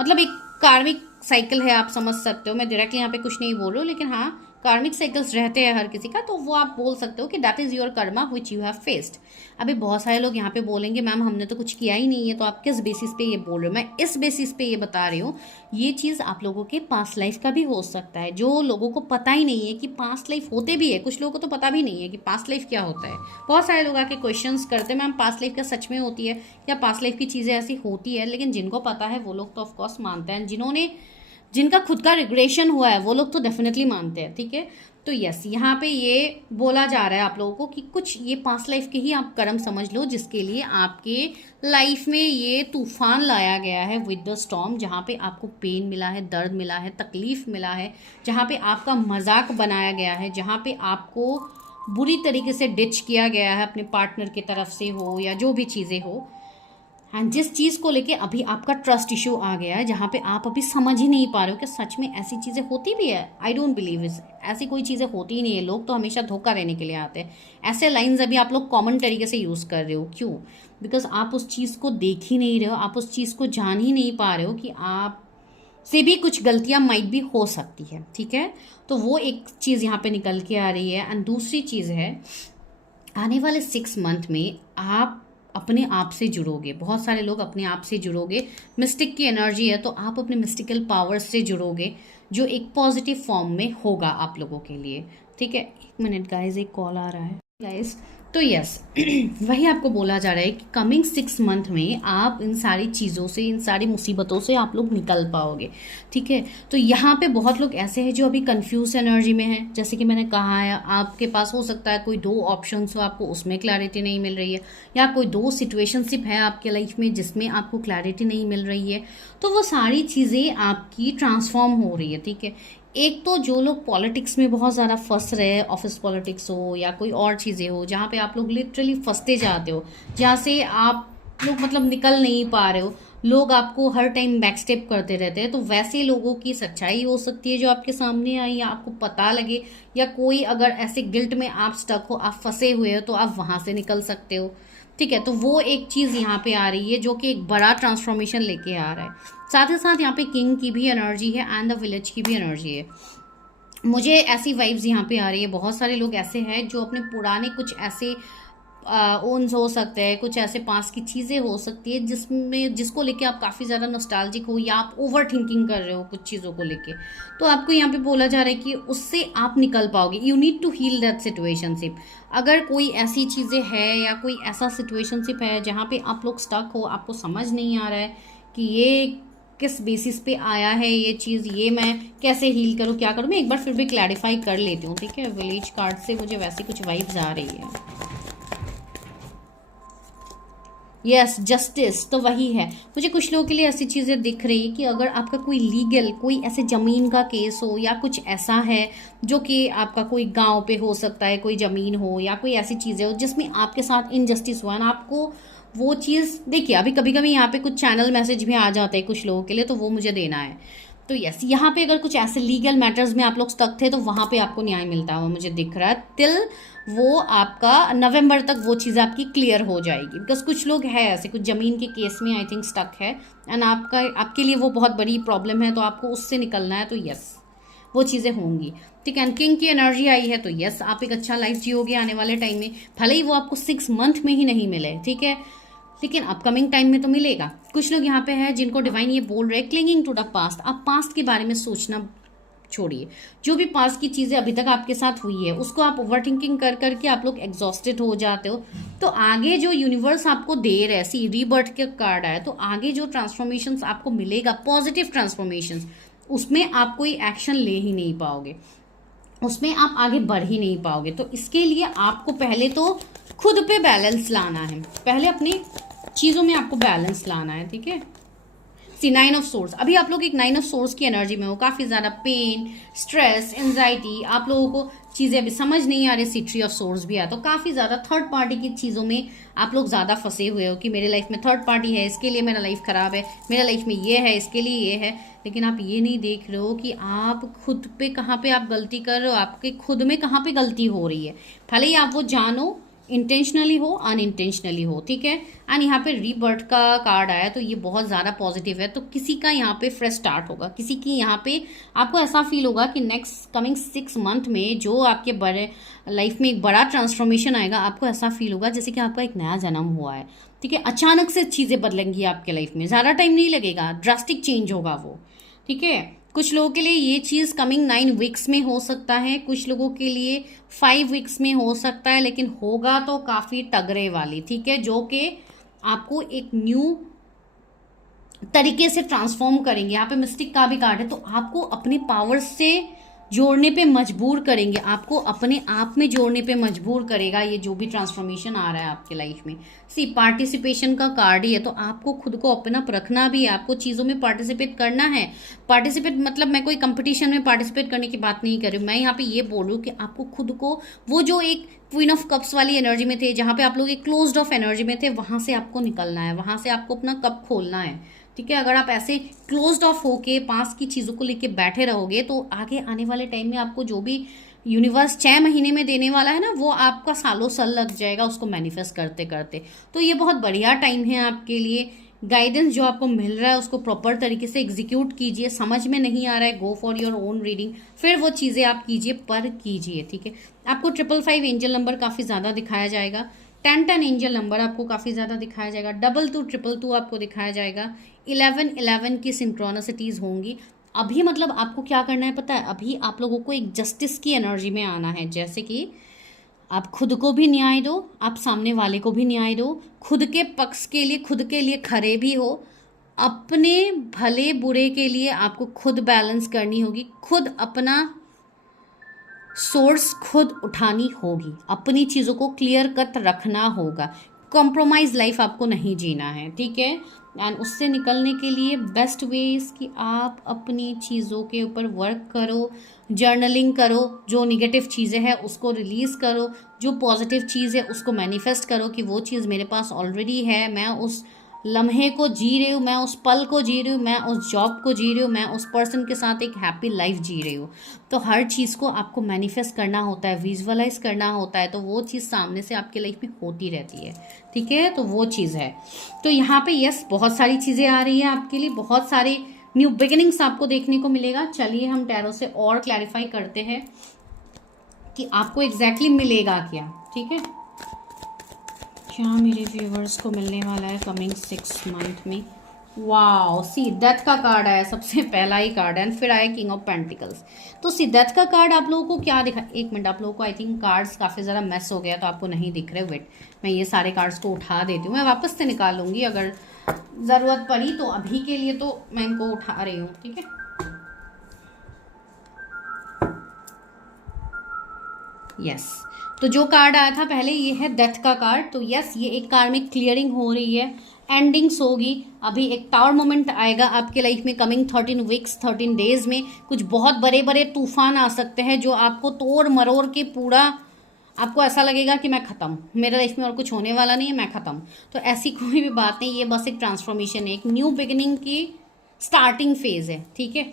मतलब एक कार्मिक साइकिल है, आप समझ सकते हो। मैं डायरेक्टली यहाँ पे कुछ नहीं बोल रही हूँ, लेकिन हाँ कार्मिक साइकिल्स रहते हैं हर किसी का, तो वो आप बोल सकते हो कि that is your Karma which you have faced. अभी बहुत सारे लोग यहाँ पे बोलेंगे मैम हमने तो कुछ किया ही नहीं है, तो आप किस बेसिस पे ये बोल रहे हो? मैं इस बेसिस पे ये बता रही हूँ, ये चीज़ आप लोगों के पास्ट लाइफ का भी हो सकता है। जो लोगों को पता ही नहीं है कि पास्ट लाइफ होते भी है, कुछ लोगों को तो पता भी नहीं है कि पास्ट लाइफ क्या होता है। बहुत सारे लोग आके क्वेश्चंस करते हैं मैम पास्ट लाइफ क्या सच में होती है, या पास्ट लाइफ की चीज़ें ऐसी होती है? लेकिन जिनको पता है वो लोग तो ऑफकोर्स मानते हैं, जिनका खुद का रिग्रेशन हुआ है वो लोग तो डेफिनेटली मानते हैं, ठीक है। तो यस, यहाँ पे ये बोला जा रहा है आप लोगों को कि कुछ ये पास्ट लाइफ के ही आप कर्म समझ लो, जिसके लिए आपके लाइफ में ये तूफान लाया गया है विद द स्टॉर्म, जहाँ पे आपको पेन मिला है, दर्द मिला है, तकलीफ मिला है, जहाँ पे आपका मजाक बनाया गया है, जहाँ पे आपको बुरी तरीके से डिच किया गया है अपने पार्टनर की तरफ से हो या जो भी चीज़ें हो। एंड जिस चीज़ को लेके अभी आपका ट्रस्ट इशू आ गया है, जहाँ पे आप अभी समझ ही नहीं पा रहे हो कि सच में ऐसी चीज़ें होती भी है। आई डोंट बिलीव इस ऐसी कोई चीज़ें होती ही नहीं है, लोग तो हमेशा धोखा देने के लिए आते हैं। ऐसे लाइंस अभी आप लोग कॉमन तरीके से यूज़ कर रहे हो, क्यों? बिकॉज आप उस चीज़ को देख ही नहीं रहे हो, आप उस चीज़ को जान ही नहीं पा रहे हो कि आप से भी कुछ गलतियां माइट भी हो सकती है, ठीक है। तो वो एक चीज़ यहाँ पे निकल के आ रही है। एंड दूसरी चीज़ है, आने वाले 6 मंथ में आप अपने आप से जुड़ोगे। बहुत सारे लोग अपने आप से जुड़ोगे, मिस्टिक की एनर्जी है, तो आप अपने मिस्टिकल पावर्स से जुड़ोगे, जो एक पॉजिटिव फॉर्म में होगा आप लोगों के लिए, ठीक है। 1 मिनट गाइज, एक कॉल आ रहा है गाइज। तो यस वही आपको बोला जा रहा है कि कमिंग 6 मंथ में आप इन सारी चीज़ों से, इन सारी मुसीबतों से आप लोग निकल पाओगे, ठीक है। तो यहाँ पे बहुत लोग ऐसे हैं जो अभी कंफ्यूज एनर्जी में हैं। जैसे कि मैंने कहा है, आपके पास हो सकता है कोई 2 ऑप्शंस हो, आपको उसमें क्लैरिटी नहीं मिल रही है, या कोई 2 सिचुएशनशिप है आपके लाइफ में जिसमें आपको क्लैरिटी नहीं मिल रही है। तो वो सारी चीज़ें आपकी ट्रांसफॉर्म हो रही है, ठीक है। एक तो जो लोग पॉलिटिक्स में बहुत ज़्यादा फंस रहे हैं, ऑफिस पॉलिटिक्स हो या कोई और चीज़ें हो, जहाँ पे आप लोग लिटरली फंसते जाते हो, जहाँ से आप लोग मतलब निकल नहीं पा रहे हो, लोग आपको हर टाइम बैक स्टेप करते रहते हैं, तो वैसे लोगों की सच्चाई हो सकती है जो आपके सामने आई, या आपको पता लगे, या कोई अगर ऐसे गिल्ट में आप स्टक हो, आप फंसे हुए हो, तो आप वहाँ से निकल सकते हो, ठीक है। तो वो एक चीज़ यहाँ पे आ रही है जो कि एक बड़ा ट्रांसफॉर्मेशन लेके आ रहा है। साथ ही साथ यहाँ पे किंग की भी एनर्जी है एंड द विलेज की भी एनर्जी है। मुझे ऐसी वाइब्स यहाँ पे आ रही है। बहुत सारे लोग ऐसे हैं जो अपने पुराने कुछ ऐसे ओन्स हो सकते हैं, कुछ ऐसे पास की चीज़ें हो सकती है जिसको लेके आप काफ़ी ज़्यादा नॉस्टैल्जिक हो, या आप ओवर थिंकिंग कर रहे हो कुछ चीज़ों को लेके। तो आपको यहाँ पे बोला जा रहा है कि उससे आप निकल पाओगे। You need to heal that situationship. अगर कोई ऐसी चीज़ें है या कोई ऐसा सिचुएशनशिप है जहाँ पे आप लोग स्टक हो, आपको समझ नहीं आ रहा है कि ये किस बेसिस पे आया है ये चीज़, ये मैं कैसे हील करूँ, क्या करूँ, मैं एक बार फिर भी क्लैरिफाई कर लेती हूँ, ठीक है। विलेज कार्ड से मुझे वैसे कुछ वाइब्स आ रही है। यस, जस्टिस तो वही है। मुझे कुछ लोगों के लिए ऐसी चीज़ें दिख रही है कि अगर आपका कोई लीगल कोई ऐसे ज़मीन का केस हो, या कुछ ऐसा है जो कि आपका कोई गांव पे हो सकता है, कोई ज़मीन हो या कोई ऐसी चीज़ें हो जिसमें आपके साथ इनजस्टिस हुआ ना, आपको वो चीज़ देखिए। अभी कभी कभी यहाँ पे कुछ चैनल मैसेज भी आ जाते हैं कुछ लोगों के लिए, तो वो मुझे देना है। तो यस, यहाँ पे अगर कुछ ऐसे लीगल मैटर्स में आप लोग स्टक थे, तो वहाँ पे आपको न्याय मिलता हुआ मुझे दिख रहा है। टिल वो आपका नवंबर तक वो चीज़ आपकी क्लियर हो जाएगी। बिकॉज कुछ लोग हैं ऐसे, कुछ ज़मीन के केस में आई थिंक स्टक है, एंड आपके लिए वो बहुत बड़ी प्रॉब्लम है, तो आपको उससे निकलना है। तो यस, वो चीज़ें होंगी, ठीक है। किंग की एनर्जी आई है, तो यस आप एक अच्छा लाइफ जियोगे आने वाले टाइम में। भले ही वो आपको 6 मंथ में ही नहीं मिले, ठीक है, लेकिन अपकमिंग टाइम में तो मिलेगा। कुछ लोग यहाँ पे हैं जिनको डिवाइन ये बोल रहे हैं क्लिंगिंग टू द पास्ट। आप पास्ट के बारे में सोचना छोड़िए। जो भी पास्ट की चीज़ें अभी तक आपके साथ हुई है उसको आप ओवर थिंकिंग कर करके आप लोग एग्जॉस्टेड हो जाते हो। तो आगे जो यूनिवर्स आपको दे रहा है, सी रीबर्थ के कार्ड आया, तो आगे जो ट्रांसफॉर्मेशंस आपको मिलेगा, पॉजिटिव ट्रांसफॉर्मेशंस, उसमें आप कोई एक्शन ले ही नहीं पाओगे, उसमें आप आगे बढ़ ही नहीं पाओगे। तो इसके लिए आपको पहले तो खुद पे बैलेंस लाना है, पहले अपनी चीज़ों में आपको बैलेंस लाना है, ठीक है। सी 9 ऑफ सोर्स, अभी आप लोग एक 9 ऑफ सोर्स की एनर्जी में हो, काफ़ी ज़्यादा पेन, स्ट्रेस, एंजाइटी, आप लोगों को चीज़ें अभी समझ नहीं आ रही, सी थ्री ऑफ सोर्स भी आया, तो काफ़ी ज़्यादा थर्ड पार्टी की चीज़ों में आप लोग ज़्यादा फंसे हुए हो कि मेरे लाइफ में थर्ड पार्टी है, इसके लिए मेरा लाइफ ख़राब है, मेरा लाइफ में ये है, इसके लिए ये है। लेकिन आप ये नहीं देख रहे हो कि आप खुद पे कहाँ पे आप गलती कर रहे हो, आपके खुद में कहाँ पे गलती हो रही है। भले ही आप वो जानो, इंटेंशनली हो अनइंटेंशनली हो, ठीक है। एंड यहाँ पे रीबर्थ का कार्ड आया, तो ये बहुत ज़्यादा पॉजिटिव है। तो किसी का यहाँ पे फ्रेश स्टार्ट होगा, किसी की यहाँ पे आपको ऐसा फील होगा कि नेक्स्ट कमिंग 6 मंथ में जो आपके बड़े लाइफ में एक बड़ा ट्रांसफॉर्मेशन आएगा, आपको ऐसा फील होगा जैसे कि आपका एक नया जन्म हुआ है, ठीक है। अचानक से चीज़ें बदलेंगी आपके लाइफ में, ज़्यादा टाइम नहीं लगेगा, ड्रास्टिक चेंज होगा वो, ठीक है। कुछ लोगों के लिए ये चीज़ कमिंग 9 वीक्स में हो सकता है, कुछ लोगों के लिए 5 वीक्स में हो सकता है, लेकिन होगा तो काफ़ी तगड़े वाली, ठीक है, जो कि आपको एक न्यू तरीके से ट्रांसफॉर्म करेंगे। यहाँ पे मिस्टिक का भी कार्ड है, तो आपको अपने पावर से जोड़ने पे मजबूर करेंगे, आपको अपने आप में जोड़ने पे मजबूर करेगा ये जो भी ट्रांसफॉर्मेशन आ रहा है आपके लाइफ में। सी पार्टिसिपेशन का कार्ड ही है, तो आपको खुद को ओपन अप रखना भी है, आपको चीज़ों में पार्टिसिपेट करना है। पार्टिसिपेट मतलब मैं कोई कंपटीशन में पार्टिसिपेट करने की बात नहीं कर रही हूँ, मैं यहाँ पे ये बोल रही हूँ कि आपको खुद को वो जो एक क्वीन ऑफ कप्स वाली एनर्जी में थे, जहाँ पे आप लोग एक क्लोज्ड ऑफ एनर्जी में थे, वहाँ से आपको निकलना है, वहाँ से आपको अपना कप खोलना है, ठीक है। अगर आप ऐसे क्लोज्ड ऑफ होके पास की चीज़ों को लेके बैठे रहोगे, तो आगे आने वाले टाइम में आपको जो भी यूनिवर्स 6 महीने में देने वाला है ना, वो आपका सालों साल लग जाएगा उसको मैनिफेस्ट करते करते। तो ये बहुत बढ़िया टाइम है आपके लिए। गाइडेंस जो आपको मिल रहा है उसको प्रॉपर तरीके से एग्जीक्यूट कीजिए। समझ में नहीं आ रहा है, गो फॉर योर ओन रीडिंग, फिर वो चीज़ें आप कीजिए, पर कीजिए, ठीक है। आपको 555 एंजल नंबर काफ़ी ज़्यादा दिखाया जाएगा, 1010 एंजल नंबर आपको काफ़ी ज़्यादा दिखाया जाएगा, 2222 आपको दिखाया जाएगा, 1111 की सिंक्रोनिसिटीज़ होंगी। अभी मतलब आपको क्या करना है पता है, अभी आप लोगों को एक जस्टिस की एनर्जी में आना है, जैसे कि आप खुद को भी न्याय दो, आप सामने वाले को भी न्याय दो, खुद के पक्ष के लिए खुद के लिए खड़े भी हो, अपने भले बुरे के लिए आपको खुद बैलेंस करनी होगी, खुद अपना सोर्स खुद उठानी होगी, अपनी चीज़ों को क्लियर कट रखना होगा, कॉम्प्रोमाइज लाइफ आपको नहीं जीना है, ठीक है। एंड उससे निकलने के लिए बेस्ट वेज कि आप अपनी चीज़ों के ऊपर वर्क करो, जर्नलिंग करो, जो निगेटिव चीज़ें हैं उसको रिलीज़ करो, जो पॉजिटिव चीज़ है उसको मैनिफेस्ट करो कि वो चीज़ मेरे पास ऑलरेडी है, मैं उस लम्हे को जी रही हूँ, मैं उस पल को जी रही हूँ, मैं उस जॉब को जी रही हूँ, मैं उस पर्सन के साथ एक हैप्पी लाइफ जी रही हूँ। तो हर चीज़ को आपको मैनिफेस्ट करना होता है, विजुअलाइज करना होता है, तो वो चीज़ सामने से आपके लाइफ में होती रहती है, ठीक है। तो वो चीज़ है। तो यहाँ पे यस बहुत सारी चीज़ें आ रही हैं आपके लिए, बहुत सारे न्यू बिगिनिंग्स आपको देखने को मिलेगा। चलिए हम टैरो से और क्लैरिफाई करते हैं कि आपको एग्जैक्टली मिलेगा क्या, ठीक है। क्या मेरे व्यूवर्स को मिलने वाला है कमिंग 6 मंथ में। वाओ, सी डेथ का कार्ड आया, सबसे पहला ही कार्ड है, फिर आया किंग ऑफ पेंटिकल्स। तो सी डेथ का कार्ड आप लोगों को क्या दिखा, एक मिनट, आप लोगों को आई थिंक कार्ड्स काफ़ी ज़्यादा मैस हो गया तो आपको नहीं दिख रहे। वेट, मैं ये सारे कार्ड्स को उठा देती हूँ, मैं वापस से निकालूंगी अगर ज़रूरत पड़ी तो, अभी के लिए तो मैं इनको उठा रही हूँ, ठीक है। यस, तो जो कार्ड आया था पहले ये है डेथ का कार्ड। तो यस, ये एक कार्मिक क्लियरिंग हो रही है, एंडिंग्स होगी। अभी एक टावर मोमेंट आएगा आपके लाइफ में कमिंग 13 वीक्स 13 डेज में। कुछ बहुत बड़े बड़े तूफान आ सकते हैं जो आपको तोड़ मरोड़ के पूरा, आपको ऐसा लगेगा कि मैं ख़त्म, मेरे लाइफ में और कुछ होने वाला नहीं है, मैं ख़त्म। तो ऐसी कोई भी बात नहीं, ये बस एक ट्रांसफॉर्मेशन है, एक न्यू बिगिनिंग की स्टार्टिंग फेज है, ठीक है।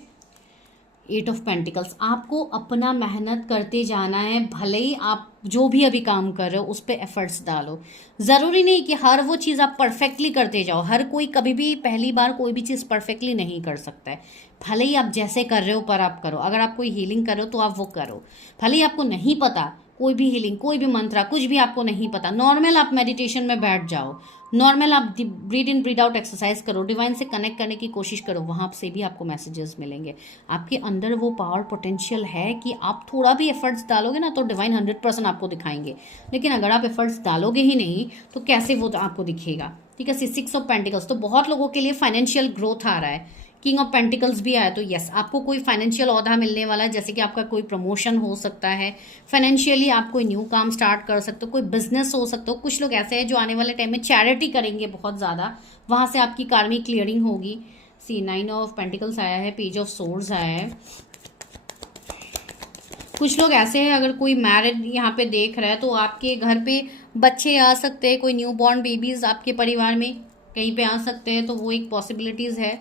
8 ऑफ पेंटिकल्स, आपको अपना मेहनत करते जाना है, भले ही आप जो भी अभी काम कर रहे हो उस पर एफर्ट्स डालो। ज़रूरी नहीं कि हर वो चीज़ आप परफेक्टली करते जाओ, हर कोई कभी भी पहली बार कोई भी चीज़ परफेक्टली नहीं कर सकता है। भले ही आप जैसे कर रहे हो पर आप करो, अगर आप कोई हीलिंग कर रहे हो तो आप वो करो। भले ही आपको नहीं पता कोई भी हीलिंग, कोई भी मंत्रा, कुछ भी आपको नहीं पता, नॉर्मल आप मेडिटेशन में बैठ जाओ, नॉर्मल आप ब्रीड इन ब्रीड आउट एक्सरसाइज करो, डिवाइन से कनेक्ट करने की कोशिश करो, वहाँ से भी आपको मैसेजेस मिलेंगे। आपके अंदर वो पावर पोटेंशियल है कि आप थोड़ा भी एफर्ट्स डालोगे ना तो डिवाइन 100% आपको दिखाएंगे। लेकिन अगर आप एफर्ट्स डालोगे ही नहीं तो कैसे वो आपको दिखेगा, ठीक है। 6 ऑफ पेंटिकल्स, तो बहुत लोगों के लिए फाइनेंशियल ग्रोथ आ रहा है। किंग ऑफ पेंटिकल्स भी आया, तो यस, आपको कोई फाइनेंशियल ओहदा मिलने वाला है, जैसे कि आपका कोई प्रमोशन हो सकता है, फाइनेंशियली आप कोई न्यू काम स्टार्ट कर सकते हो, कोई बिजनेस हो सकता हो। कुछ लोग ऐसे हैं जो आने वाले टाइम में चैरिटी करेंगे बहुत ज़्यादा, वहाँ से आपकी कार्मिक क्लियरिंग होगी। सी 9 ऑफ पेंटिकल्स आया है, पेज ऑफ सोर्ड्स आया है। कुछ लोग ऐसे हैं, अगर कोई मैरिड यहाँ पे देख रहा है तो आपके घर पे बच्चे आ सकते हैं, कोई न्यू बॉर्न बेबीज आपके परिवार में कहीं पे आ सकते हैं, तो वो एक पॉसिबिलिटीज़ है।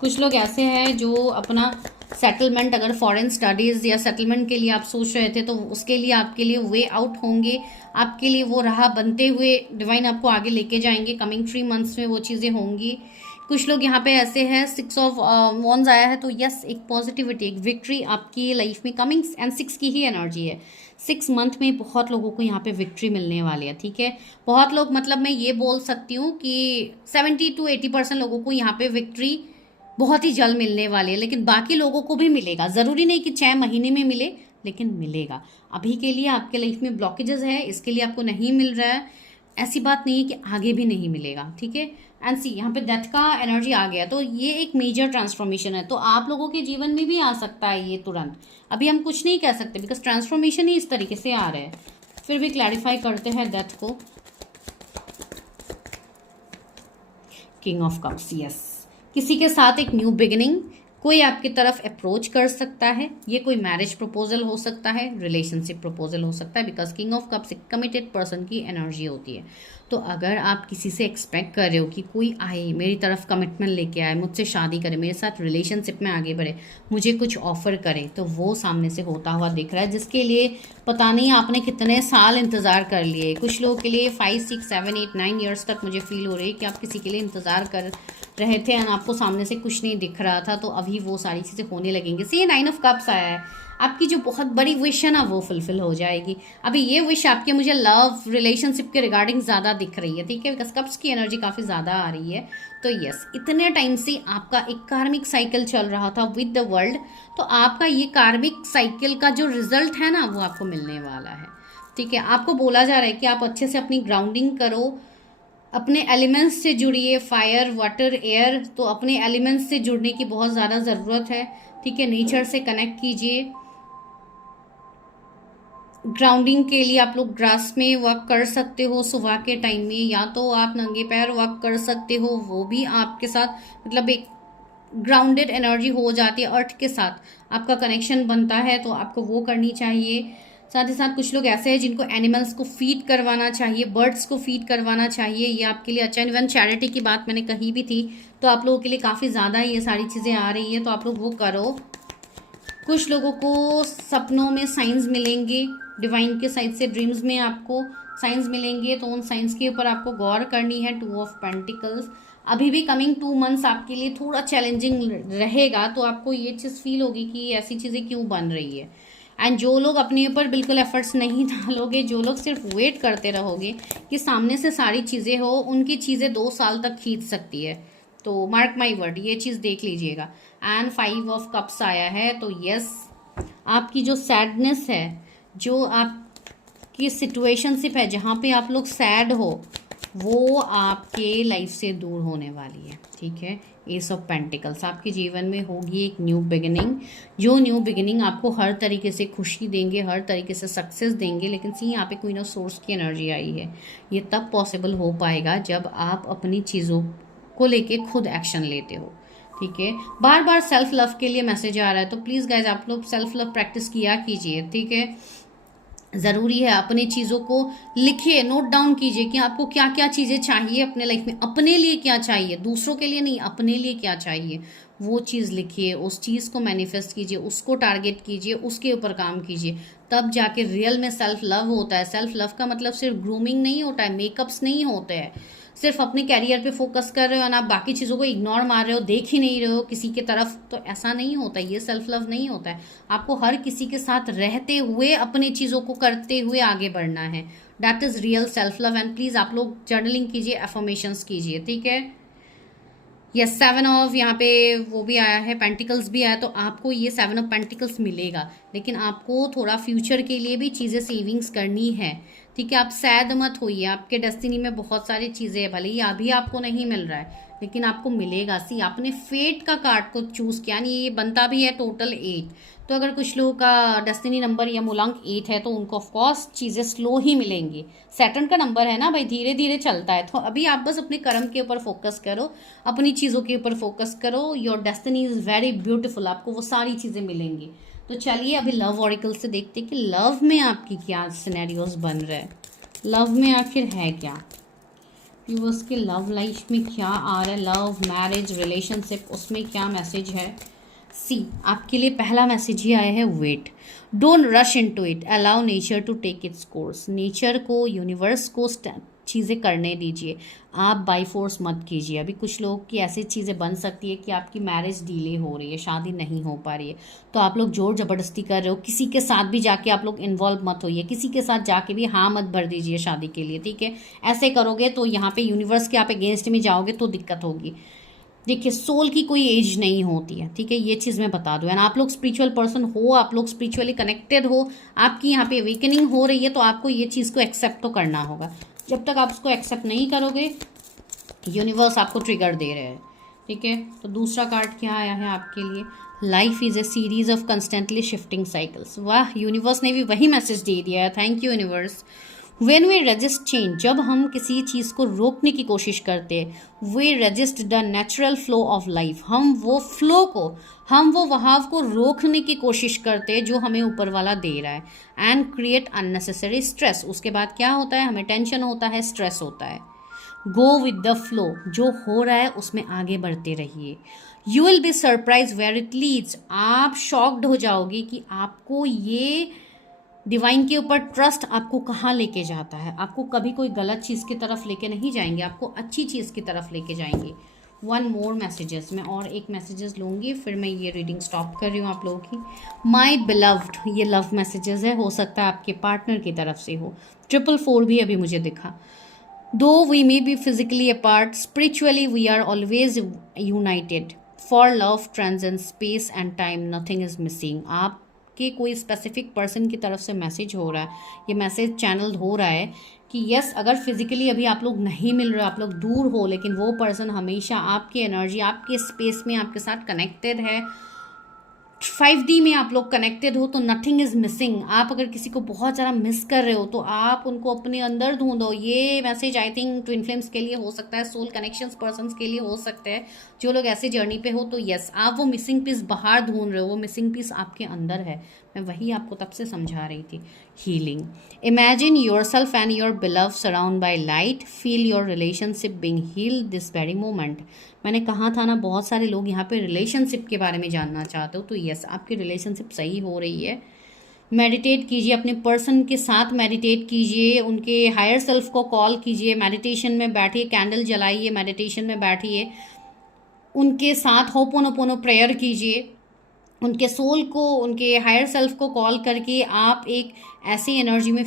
कुछ लोग ऐसे हैं जो अपना सेटलमेंट, अगर फॉरेन स्टडीज़ या सेटलमेंट के लिए आप सोच रहे थे तो उसके लिए आपके लिए वे आउट होंगे, आपके लिए वो राह बनते हुए डिवाइन आपको आगे लेके जाएंगे। कमिंग 3 मंथ्स में वो चीज़ें होंगी। कुछ लोग यहाँ पे ऐसे हैं, 6 ऑफ वॉन्ड्स आया है, तो यस एक पॉजिटिविटी, एक विक्ट्री आपकी लाइफ में कमिंग, एंड 6 की ही एनर्जी है। 6 मंथ में बहुत लोगों को यहाँ पे विक्ट्री मिलने वाली है, ठीक है। बहुत लोग, मतलब मैं ये बोल सकती हूँ कि 70 to 80% लोगों को यहाँ पे विक्ट्री बहुत ही जल्द मिलने वाली है, लेकिन बाकी लोगों को भी मिलेगा। ज़रूरी नहीं कि 6 महीने में मिले, लेकिन मिलेगा। अभी के लिए आपके लाइफ में ब्लॉकेजेस है, इसके लिए आपको नहीं मिल रहा है, ऐसी बात नहीं है कि आगे भी नहीं मिलेगा, ठीक है। एंड सी यहाँ पे डेथ का एनर्जी आ गया, तो ये एक मेजर ट्रांसफॉर्मेशन है, तो आप लोगों के जीवन में भी आ सकता है ये तुरंत। अभी हम कुछ नहीं कह सकते बिकॉज ट्रांसफॉर्मेशन ही इस तरीके से आ रहा है। फिर भी क्लैरिफाई करते हैं डेथ को। किंग ऑफ कप्स, यस, किसी के साथ एक न्यू बिगिनिंग, कोई आपकी तरफ अप्रोच कर सकता है। ये कोई मैरिज प्रपोजल हो सकता है, रिलेशनशिप प्रपोजल हो सकता है, बिकॉज किंग ऑफ कप्स एक कमिटेड पर्सन की एनर्जी होती है। तो अगर आप किसी से एक्सपेक्ट कर रहे हो कि कोई आए मेरी तरफ कमिटमेंट लेके आए, मुझसे शादी करे, मेरे साथ रिलेशनशिप में आगे बढ़े, मुझे कुछ ऑफर करे, तो वो सामने से होता हुआ दिख रहा है, जिसके लिए पता नहीं आपने कितने साल इंतज़ार कर लिए। कुछ लोगों के लिए 5, 6, 7, 8, 9 ईयर्स तक मुझे फील हो रही है कि आप किसी के लिए इंतज़ार कर रहे थे और आपको सामने से कुछ नहीं दिख रहा था, तो अभी वो सारी चीज़ें होने लगेंगी। सी 9 ऑफ कप्स आया है, आपकी जो बहुत बड़ी विश है ना वो फुलफिल हो जाएगी। अभी ये विश आपके मुझे लव रिलेशनशिप के रिगार्डिंग ज़्यादा दिख रही है, ठीक है, बिकॉज कप्स की एनर्जी काफ़ी ज़्यादा आ रही है। तो यस, इतने टाइम से आपका एक कार्मिक साइकिल चल रहा था विद द वर्ल्ड, तो आपका ये कार्मिक साइकिल का जो रिजल्ट है ना वो आपको मिलने वाला है, ठीक है। आपको बोला जा रहा है कि आप अच्छे से अपनी ग्राउंडिंग करो, अपने एलिमेंट्स से जुड़िए, फायर, वाटर, एयर, तो अपने एलिमेंट्स से जुड़ने की बहुत ज़्यादा ज़रूरत है, ठीक है। नेचर से कनेक्ट कीजिए। ग्राउंडिंग के लिए आप लोग ग्रास में वॉक कर सकते हो सुबह के टाइम में, या तो आप नंगे पैर वॉक कर सकते हो, वो भी आपके साथ मतलब एक ग्राउंडेड एनर्जी हो जाती है, अर्थ के साथ आपका कनेक्शन बनता है, तो आपको वो करनी चाहिए। साथ ही साथ कुछ लोग ऐसे हैं जिनको एनिमल्स को फीड करवाना चाहिए, बर्ड्स को फीड करवाना चाहिए, ये आपके लिए अच्छा। इवन चैरिटी की बात मैंने कही भी थी, तो आप लोगों के लिए काफ़ी ज़्यादा ये सारी चीज़ें आ रही है, तो आप लोग वो करो। कुछ लोगों को सपनों में साइंस मिलेंगे, डिवाइन के साइड से ड्रीम्स में आपको साइंस मिलेंगे, तो उन साइंस के ऊपर आपको गौर करनी है। 2 ऑफ पेंटिकल्स, अभी भी कमिंग 2 मंथ्स आपके लिए थोड़ा चैलेंजिंग रहेगा, तो आपको ये चीज़ फील होगी कि ऐसी चीज़ें क्यों बन रही है। एंड जो लोग अपने ऊपर बिल्कुल एफर्ट्स नहीं डालोगे, जो लोग सिर्फ वेट करते रहोगे कि सामने से सारी चीज़ें हो, उनकी चीज़ें 2 साल तक खींच सकती है। तो मार्क माई वर्ड, ये चीज़ देख लीजिएगा। एंड 5 ऑफ कप्स आया है, तो यस, आपकी जो सैडनेस है, जो आपकी सिचुएशनशिप है जहाँ पे आप लोग सैड हो, वो आपके लाइफ से दूर होने वाली है, ठीक है। एस ऑफ पेंटिकल्स, आपके जीवन में होगी एक न्यू बिगिनिंग, जो न्यू बिगिनिंग आपको हर तरीके से खुशी देंगे, हर तरीके से सक्सेस देंगे। लेकिन सी यहाँ पे क्वीन ऑफ सोर्स की एनर्जी आई है, ये तब पॉसिबल हो पाएगा जब आप अपनी चीज़ों को लेके खुद एक्शन लेते हो, ठीक है। बार बार सेल्फ लव के लिए मैसेज आ रहा है, तो प्लीज़ गाइज आप लोग सेल्फ लव प्रैक्टिस किया कीजिए, ठीक है। ज़रूरी है, अपनी चीज़ों को लिखिए, नोट डाउन कीजिए कि आपको क्या क्या चीज़ें चाहिए अपने लाइफ में, अपने लिए क्या चाहिए, दूसरों के लिए नहीं, अपने लिए क्या चाहिए, वो चीज़ लिखिए, उस चीज़ को मैनिफेस्ट कीजिए, उसको टारगेट कीजिए, उसके ऊपर काम कीजिए, तब जाके रियल में सेल्फ लव होता है। सेल्फ लव का मतलब सिर्फ ग्रूमिंग नहीं होता है, मेकअप्स नहीं होते हैं, सिर्फ अपने कैरियर पे फोकस कर रहे हो और आप बाकी चीज़ों को इग्नोर मार रहे हो, देख ही नहीं रहे हो किसी की तरफ, तो ऐसा नहीं होता, ये सेल्फ लव नहीं होता है। आपको हर किसी के साथ रहते हुए अपनी चीज़ों को करते हुए आगे बढ़ना है, that is real self love. And please आप लोग जर्नलिंग कीजिए, एफर्मेशंस कीजिए, ठीक है। यस, 7 ऑफ यहाँ पे वो भी आया है, पेंटिकल्स भी आया, तो आपको ये 7 ऑफ पेंटिकल्स मिलेगा, लेकिन आपको थोड़ा फ्यूचर के लिए भी चीज़ें सेविंग्स करनी है, ठीक है। आप सैड मत होइए, आपके डेस्टिनी में बहुत सारी चीज़ें हैं, भले ही अभी आपको नहीं मिल रहा है लेकिन आपको मिलेगा। सी आपने फेट का कार्ड को चूज़ किया, यानी ये बनता भी है टोटल 8, तो अगर कुछ लोगों का डेस्टिनी नंबर या मूलांक 8 है तो उनको ऑफकोर्स चीज़ें स्लो ही मिलेंगी। सैटर्न का नंबर है ना भाई, धीरे धीरे चलता है, तो अभी आप बस अपने कर्म के ऊपर फोकस करो, अपनी चीज़ों के ऊपर फोकस करो। Your destiny is very beautiful, आपको वो सारी चीज़ें मिलेंगी, तो चलिए अभी लव ऑरिकल से देखते हैं कि लव में आपकी क्या सिनेरियोज बन रहे हैं, लव में आखिर है क्या, व्यूअर्स के लव लाइफ में क्या आ रहा है, लव मैरिज रिलेशनशिप, उसमें क्या मैसेज है। सी, आपके लिए पहला मैसेज ही आया है, wait, don't rush into it, allow nature to take its course. Nature को, यूनिवर्स को चीज़ें करने दीजिए, आप बाई फोर्स मत कीजिए। अभी कुछ लोग की ऐसी चीज़ें बन सकती है कि आपकी मैरिज डिले हो रही है, शादी नहीं हो पा रही है, तो आप लोग जोर ज़बरदस्ती कर रहे हो, किसी के साथ भी जाके आप लोग इन्वॉल्व मत होइए, किसी के साथ जाके भी हाँ मत भर दीजिए शादी के लिए, ठीक है। ऐसे करोगे तो यहाँ पे यूनिवर्स के आप अगेंस्ट में जाओगे तो दिक्कत होगी। देखिए, सोल की कोई एज नहीं होती है, ठीक है, ये चीज़ मैं बता दूँ। एंड आप लोग स्पिरिचुअल पर्सन हो, आप लोग स्पिरिचुअली कनेक्टेड हो, आपकी यहाँ पे अवेकनिंग हो रही है, तो आपको ये चीज़ को एक्सेप्ट तो करना होगा। जब तक आप उसको एक्सेप्ट नहीं करोगे, यूनिवर्स आपको ट्रिगर दे रहे हैं, ठीक है। तो दूसरा कार्ड क्या आया है आपके लिए, life is a series of constantly shifting cycles. वाह, यूनिवर्स ने भी वही मैसेज दे दिया है, thank you universe. When we resist change, जब हम किसी चीज़ को रोकने की कोशिश करते हैं, we resist the natural flow of life, हम वो फ्लो को, हम वो बहाव को रोकने की कोशिश करते हैं जो हमें ऊपर वाला दे रहा है, एंड क्रिएट अननेसेसरी स्ट्रेस। उसके बाद क्या होता है, हमें टेंशन होता है, स्ट्रेस होता है। गो विद द फ्लो, जो हो रहा है उसमें आगे बढ़ते रहिए। You will be surprise where it leads, आप शॉक्ड हो जाओगे कि आपको ये डिवाइन के ऊपर ट्रस्ट आपको कहाँ लेके जाता है। आपको कभी कोई गलत चीज़ की तरफ लेके नहीं जाएंगे, आपको अच्छी चीज़ की तरफ लेके जाएंगे। वन मोर मैसेजेस, मैं और एक मैसेजेस लूँगी, फिर मैं ये रीडिंग स्टॉप कर रही हूँ आप लोगों की। माई बिलव्ड, ये लव मैसेजेस है, हो सकता है आपके पार्टनर की तरफ से हो। 444 भी अभी मुझे दिखा। Though we may be physically apart, spiritually we are always united, for love transcends space and time, nothing is missing. आप कि कोई स्पेसिफिक पर्सन की तरफ से मैसेज हो रहा है, ये मैसेज चैनल हो रहा है कि यस, अगर फिजिकली अभी आप लोग नहीं मिल रहे हो, आप लोग दूर हो, लेकिन वो पर्सन हमेशा आपकी एनर्जी, आपके स्पेस में आपके साथ कनेक्टेड है। 5D में आप लोग कनेक्टेड हो, तो नथिंग इज़ मिसिंग। आप अगर किसी को बहुत ज़्यादा मिस कर रहे हो तो आप उनको अपने अंदर ढूंढो। ये message I think twin flames के लिए हो सकता है, सोल कनेक्शंस पर्सन्स के लिए हो सकते हैं, जो लोग ऐसे जर्नी पे हो। तो यस, आप वो मिसिंग पीस बाहर ढूंढ रहे हो, वो मिसिंग पीस आपके अंदर है। मैं वही आपको तब से समझा रही थी। Healing, imagine your self and your beloved surround by light, feel your relationship being healed this very moment. मैंने कहा था ना, बहुत सारे लोग यहाँ पे रिलेशनशिप के बारे में जानना चाहते हो, तो यस, आपकी रिलेशनशिप सही हो रही है। मेडिटेट कीजिए, अपने पर्सन के साथ मेडिटेट कीजिए, उनके हायर सेल्फ को कॉल कीजिए, मेडिटेशन में बैठिए, कैंडल जलाइए, मेडिटेशन में बैठिए, उनके साथ होपोनोपोनो प्रेयर कीजिए, उनके सोल को, उनके हायर सेल्फ को कॉल करके आप एक ऐसी एनर्जी में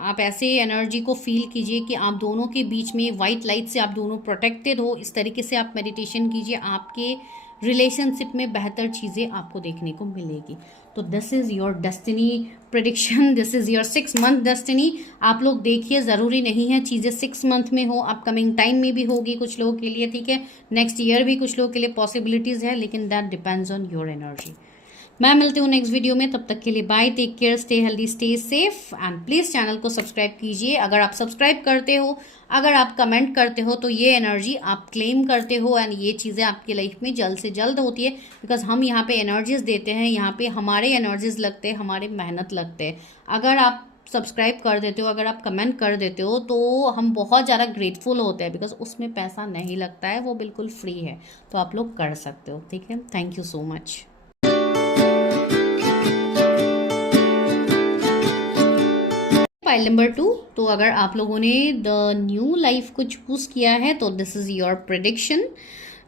आप ऐसे एनर्जी को फील कीजिए कि आप दोनों के बीच में वाइट लाइट से आप दोनों प्रोटेक्टेड हो। इस तरीके से आप मेडिटेशन कीजिए, आपके रिलेशनशिप में बेहतर चीज़ें आपको देखने को मिलेगी। तो this is your destiny prediction, this is your 6 month destiny. आप लोग देखिए, ज़रूरी नहीं है चीज़ें 6 मंथ में हो, अपकमिंग टाइम में भी होगी कुछ लोगों के लिए, ठीक है, नेक्स्ट ईयर भी कुछ लोगों के लिए पॉसिबिलिटीज़ है, लेकिन that depends on your energy. मैं मिलती हूँ नेक्स्ट वीडियो में, तब तक के लिए bye, take care, stay healthy, stay safe, and please channel को सब्सक्राइब कीजिए। अगर आप सब्सक्राइब करते हो, अगर आप कमेंट करते हो, तो ये एनर्जी आप क्लेम करते हो, एंड ये चीज़ें आपकी लाइफ में जल्द से जल्द होती है, बिकॉज हम यहाँ पे एनर्जीज देते हैं, यहाँ पे हमारे एनर्जीज लगते हैं, हमारे मेहनत लगते हैं। अगर आप सब्सक्राइब कर देते हो, अगर आप कमेंट कर देते हो, तो हम बहुत ज़्यादा ग्रेटफुल होते हैं, बिकॉज उसमें पैसा नहीं लगता है, वो बिल्कुल फ्री है, तो आप लोग कर सकते हो, ठीक है। Thank you so much. File number 2, तो अगर आप लोगों ने द न्यू लाइफ को चूज किया है तो this is your prediction,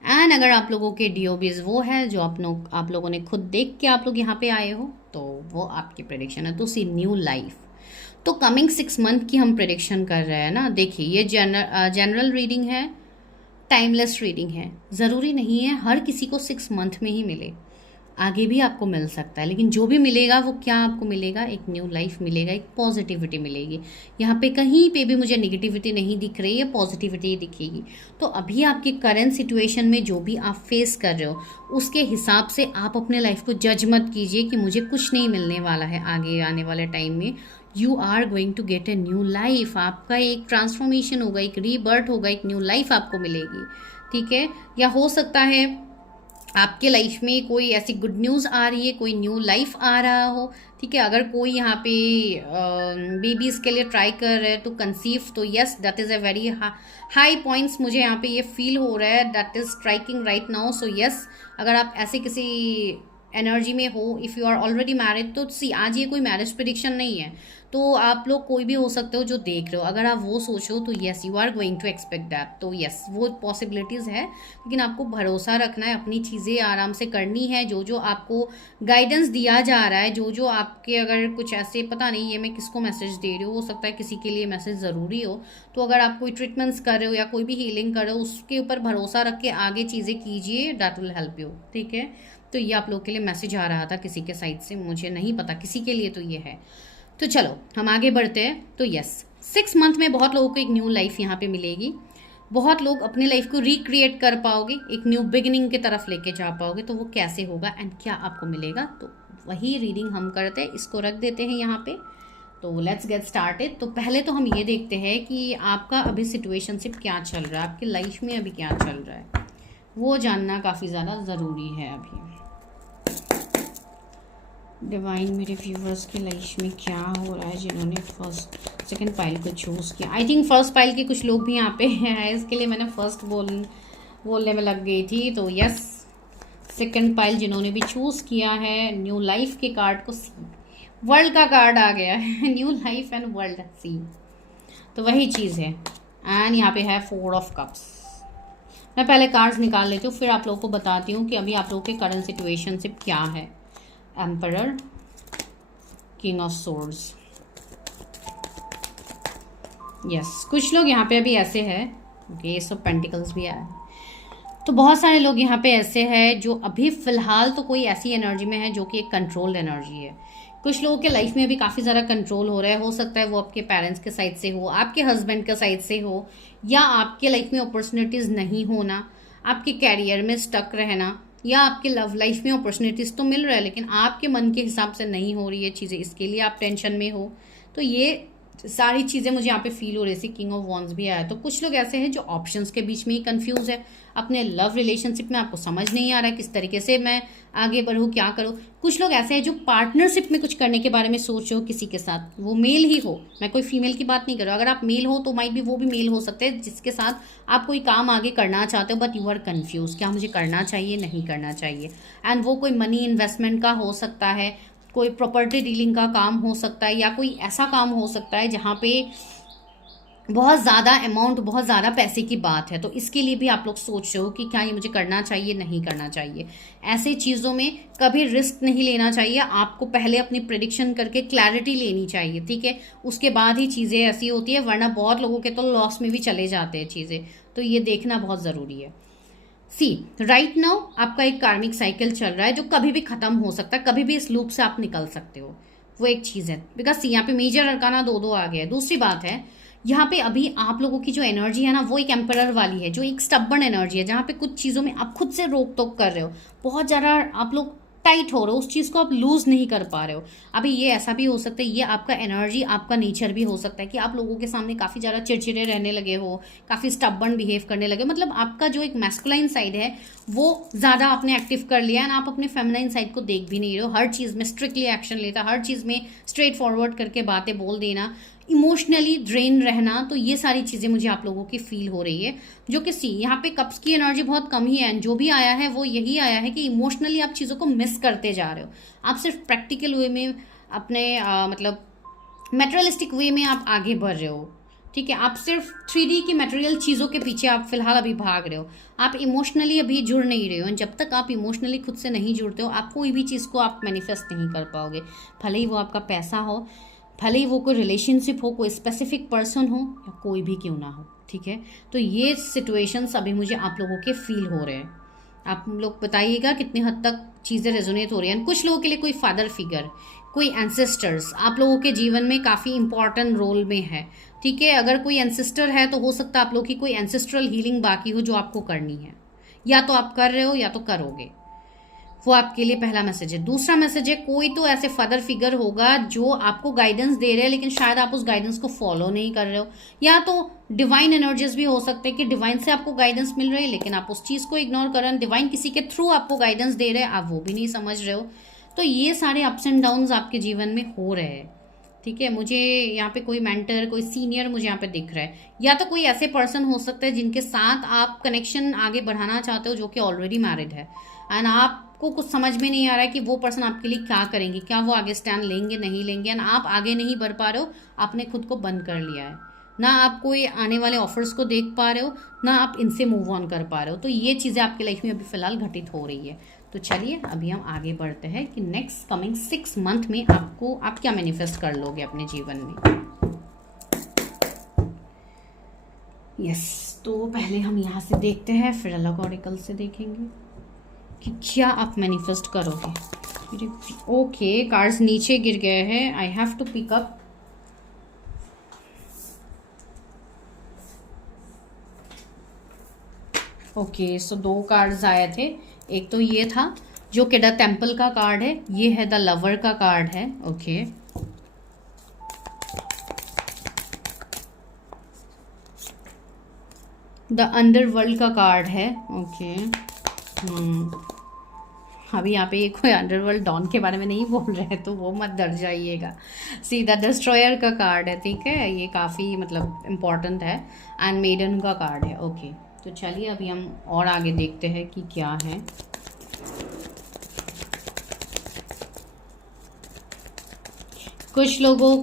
and अगर आप लोगों के DOBs वो है जो आप लोगों ने खुद देख के आप लोग यहाँ पे आए हो, तो वो आपकी प्रेडिक्शन है। तो सी न्यू लाइफ, तो कमिंग 6 मंथ की हम प्रेडिक्शन कर रहे हैं ना। देखिए, ये जनरल रीडिंग है, टाइमलेस रीडिंग है, ज़रूरी नहीं है हर किसी को 6 मंथ में ही मिले, आगे भी आपको मिल सकता है, लेकिन जो भी मिलेगा वो क्या आपको मिलेगा, एक न्यू लाइफ मिलेगा, एक पॉजिटिविटी मिलेगी। यहाँ पे कहीं पे भी मुझे निगेटिविटी नहीं दिख रही है, पॉजिटिविटी दिखेगी। तो अभी आपकी करंट सिचुएशन में जो भी आप फेस कर रहे हो, उसके हिसाब से आप अपने लाइफ को जज मत कीजिए कि मुझे कुछ नहीं मिलने वाला है आगे आने वाले टाइम में। You are going to get a new life, आपका एक ट्रांसफॉर्मेशन होगा, एक रीबर्थ होगा, एक न्यू लाइफ आपको मिलेगी, ठीक है। या हो सकता है आपके लाइफ में कोई ऐसी गुड न्यूज़ आ रही है, कोई न्यू लाइफ आ रहा हो, ठीक है। अगर कोई यहाँ पे बेबीज़ के लिए ट्राई कर रहे हैं तो कंसीव, तो yes that is a very high points मुझे यहाँ पे ये फील हो रहा है, that is striking right now. So yes, अगर आप ऐसे किसी एनर्जी में हो, if you are already married, तो सी आज ये कोई मैरिज प्रिडिक्शन नहीं है, तो आप लोग कोई भी हो सकते हो जो देख रहे हो। अगर आप वो सोचो तो yes you are going to expect that, तो यस वो पॉसिबिलिटीज़ है, लेकिन आपको भरोसा रखना है, अपनी चीज़ें आराम से करनी है। जो जो आपको गाइडेंस दिया जा रहा है, जो जो आपके अगर कुछ ऐसे, पता नहीं ये मैं किसको मैसेज दे रही हूँ, हो सकता है किसी के लिए मैसेज ज़रूरी हो, तो अगर आप कोई ट्रीटमेंट्स कर रहे हो या कोई भी हीलिंग कर रहे हो, उसके ऊपर भरोसा रख के आगे चीज़ें कीजिए, दैट विल हेल्प यू, ठीक है। तो ये आप लोग के लिए मैसेज आ रहा था किसी के साइड से, मुझे नहीं पता किसी के लिए तो ये है। तो चलो हम आगे बढ़ते हैं। तो यस 6 मंथ में बहुत लोगों को एक न्यू लाइफ यहाँ पे मिलेगी, बहुत लोग अपने लाइफ को रिक्रिएट कर पाओगे, एक न्यू बिगिनिंग की तरफ लेके जा पाओगे। तो वो कैसे होगा एंड क्या आपको मिलेगा, तो वही रीडिंग हम करते हैं, इसको रख देते हैं यहाँ पे। तो लेट्स गेट स्टार्टेड। तो पहले तो हम ये देखते हैं कि आपका अभी सिचुएशनशिप क्या चल रहा है, आपकी लाइफ में अभी क्या चल रहा है, वो जानना काफ़ी ज़्यादा ज़रूरी है अभी। डिवाइन मेरे व्यूवर्स की लाइफ में क्या हो रहा है, जिन्होंने फर्स्ट सेकंड पाइल को चूज़ किया। आई थिंक फर्स्ट पाइल के कुछ लोग भी यहाँ पे हैं, इसके लिए मैंने फर्स्ट बोलने में लग गई थी। तो यस, सेकंड पाइल जिन्होंने भी चूज़ किया है, न्यू लाइफ के कार्ड को सी, वर्ल्ड का कार्ड आ गया है न्यू लाइफ एंड वर्ल्ड सी, तो वही चीज़ है। एंड यहाँ पे है 4 ऑफ कप्स। मैं पहले कार्ड्स निकाल लेती हूँ, फिर आप लोगों को बताती हूँ कि अभी आप लोगों के करंट सिचुएशनशिप क्या है। Emperor, king of swords, yes कुछ लोग यहाँ पे अभी ऐसे हैं, ओके एस ऑफ पेंटिकल्स भी है। तो बहुत सारे लोग यहाँ पे ऐसे हैं जो अभी फ़िलहाल तो कोई ऐसी एनर्जी में है जो कि एक कंट्रोल्ड एनर्जी है। कुछ लोगों के लाइफ में भी काफ़ी ज़्यादा कंट्रोल हो रहा है, हो सकता है वो आपके पेरेंट्स के साइड से हो, आपके हस्बैंड के साइड से हो, या आपके लाइफ में अपॉर्चुनिटीज़ नहीं होना, आपके कैरियर में स्टक रहना, या आपके लव लाइफ में अपॉर्चुनिटीज़ तो मिल रहा है लेकिन आपके मन के हिसाब से नहीं हो रही है चीज़ें, इसके लिए आप टेंशन में हो। तो ये सारी चीज़ें मुझे यहाँ पे फील हो रही थी। किंग ऑफ वॉन्ड्स भी आया। तो कुछ लोग ऐसे हैं जो ऑप्शंस के बीच में ही कंफ्यूज है, अपने लव रिलेशनशिप में आपको समझ नहीं आ रहा है किस तरीके से मैं आगे बढ़ूँ, क्या करूँ। कुछ लोग ऐसे हैं जो पार्टनरशिप में कुछ करने के बारे में सोच रहे हो किसी के साथ, वो मेल ही हो, मैं कोई फीमेल की बात नहीं कर रहा हूँ। अगर आप मेल हो तो माइट भी वो भी मेल हो सकते हैं जिसके साथ आप कोई काम आगे करना चाहते हो, बट यू आर कन्फ्यूज, क्या मुझे करना चाहिए नहीं करना चाहिए। एंड वो कोई मनी इन्वेस्टमेंट का हो सकता है, कोई प्रॉपर्टी डीलिंग का काम हो सकता है, या कोई ऐसा काम हो सकता है जहाँ पे बहुत ज़्यादा अमाउंट, बहुत ज़्यादा पैसे की बात है। तो इसके लिए भी आप लोग सोच रहे हो कि क्या ये मुझे करना चाहिए नहीं करना चाहिए। ऐसे चीज़ों में कभी रिस्क नहीं लेना चाहिए, आपको पहले अपनी प्रेडिक्शन करके क्लैरिटी लेनी चाहिए, ठीक है, उसके बाद ही चीज़ें ऐसी होती है, वरना बहुत लोगों के तो लॉस में भी चले जाते हैं चीज़ें। तो ये देखना बहुत ज़रूरी है। सी राइट नाउ आपका एक कार्मिक साइकिल चल रहा है जो कभी भी खत्म हो सकता है, कभी भी इस लूप से आप निकल सकते हो, वो एक चीज़ है। बिकॉज सी यहाँ पे मेजर अरकाना 2-2 आ गया है। दूसरी बात है यहाँ पे अभी आप लोगों की जो एनर्जी है ना, वो एक एम्परर वाली है, जो एक स्टबर्न एनर्जी है, जहाँ पे कुछ चीज़ों में आप खुद से रोक टोक कर रहे हो, बहुत ज़्यादा आप लोग टाइट हो रहे हो, उस चीज़ को आप लूज़ नहीं कर पा रहे हो। अभी ये ऐसा भी हो सकता है, ये आपका एनर्जी, आपका नेचर भी हो सकता है कि आप लोगों के सामने काफ़ी ज़्यादा चिड़चिड़े रहने लगे हो, काफ़ी स्टबर्न बिहेव करने लगे, मतलब आपका जो एक मैस्कुलाइन साइड है वो ज़्यादा आपने एक्टिव कर लिया है, आप अपने फेमिनाइन साइड को देख भी नहीं रहे हो, हर चीज़ में स्ट्रिक्टली एक्शन लेता, हर चीज़ में स्ट्रेट फॉरवर्ड करके बातें बोल देना, इमोशनली ड्रेन रहना। तो ये सारी चीज़ें मुझे आप लोगों की फील हो रही है, जो कि सी यहाँ पे कप्स की एनर्जी बहुत कम ही है, जो भी आया है वो यही आया है कि इमोशनली आप चीज़ों को मिस करते जा रहे हो। आप सिर्फ प्रैक्टिकल वे में अपने मतलब मेटेरियलिस्टिक वे में आप आगे बढ़ रहे हो, ठीक है, आप सिर्फ 3D की मटेरियल चीज़ों के पीछे आप फिलहाल अभी भाग रहे हो, आप इमोशनली अभी जुड़ नहीं रहे हो। जब तक आप इमोशनली खुद से नहीं जुड़ते हो, आप कोई भी चीज़ को आप मैनिफेस्ट नहीं कर पाओगे, भले ही वो आपका पैसा हो, भले ही वो कोई रिलेशनशिप हो, कोई स्पेसिफिक पर्सन हो, या कोई भी क्यों ना हो, ठीक है। तो ये सिचुएशंस अभी मुझे आप लोगों के फील हो रहे हैं। आप लोग बताइएगा कितनी हद तक चीज़ें रेजोनेट हो रही हैं। कुछ लोगों के लिए कोई फादर फिगर, कोई एंसेस्टर्स आप लोगों के जीवन में काफ़ी इंपॉर्टेंट रोल में है, ठीक है। अगर कोई एंसेस्टर है तो हो सकता है आप लोग की कोई एंसेस्ट्रल हीलिंग बाकी हो जो आपको करनी है, या तो आप कर रहे हो या तो करोगे। वो आपके लिए पहला मैसेज है। दूसरा मैसेज है, कोई तो ऐसे फादर फिगर होगा जो आपको गाइडेंस दे रहे हैं, लेकिन शायद आप उस गाइडेंस को फॉलो नहीं कर रहे हो, या तो डिवाइन एनर्जीज भी हो सकते हैं कि डिवाइन से आपको गाइडेंस मिल रही है लेकिन आप उस चीज़ को इग्नोर कर रहे हैं, डिवाइन किसी के थ्रू आपको गाइडेंस दे रहे हैं, आप वो भी नहीं समझ रहे हो। तो ये सारे अप्स एंड डाउन्स आपके जीवन में हो रहे हैं, ठीक है। मुझे यहाँ पे कोई मेंटर, कोई सीनियर मुझे यहाँ पे दिख रहा है, या तो कोई ऐसे पर्सन हो सकते हैं जिनके साथ आप कनेक्शन आगे बढ़ाना चाहते हो जो कि ऑलरेडी मैरिड है, एंड आपको कुछ समझ में नहीं आ रहा है कि वो पर्सन आपके लिए क्या करेंगे, क्या वो आगे स्टैंड लेंगे नहीं लेंगे, एंड आप आगे नहीं बढ़ पा रहे हो, आपने खुद को बंद कर लिया है, ना आप कोई आने वाले ऑफर्स को देख पा रहे हो, ना आप इनसे मूव ऑन कर पा रहे हो। तो ये चीज़ें आपकी लाइफ में अभी फिलहाल घटित हो रही है। तो चलिए अभी हम आगे बढ़ते हैं कि नेक्स्ट कमिंग 6 मंथ में आपको, आप क्या मैनिफेस्ट कर लोगे अपने जीवन में। यस, तो पहले हम यहाँ से देखते हैं, फिर अलग ऑरिकल से देखेंगे कि क्या आप मैनिफेस्ट करोगे। ओके, कार्ड्स नीचे गिर गए हैं, I have to pick up. Okay, so 2 cards आए थे। एक तो ये था जो कि द टेम्पल का कार्ड है, ये है द लवर का कार्ड है। ओके, द अंडरवर्ल्ड का कार्ड है। ओके, अभी यहाँ पे कोई अंडरवर्ल्ड डॉन के बारे में नहीं बोल रहे हैं तो वो मत डर जाइएगा। सी, द डिस्ट्रॉयर का कार्ड है, ठीक है, ये काफ़ी मतलब इम्पॉर्टेंट है, एंड मेडन का कार्ड है। ओके, तो चलिए अभी हम और आगे देखते हैं कि क्या है। कुछ लोगों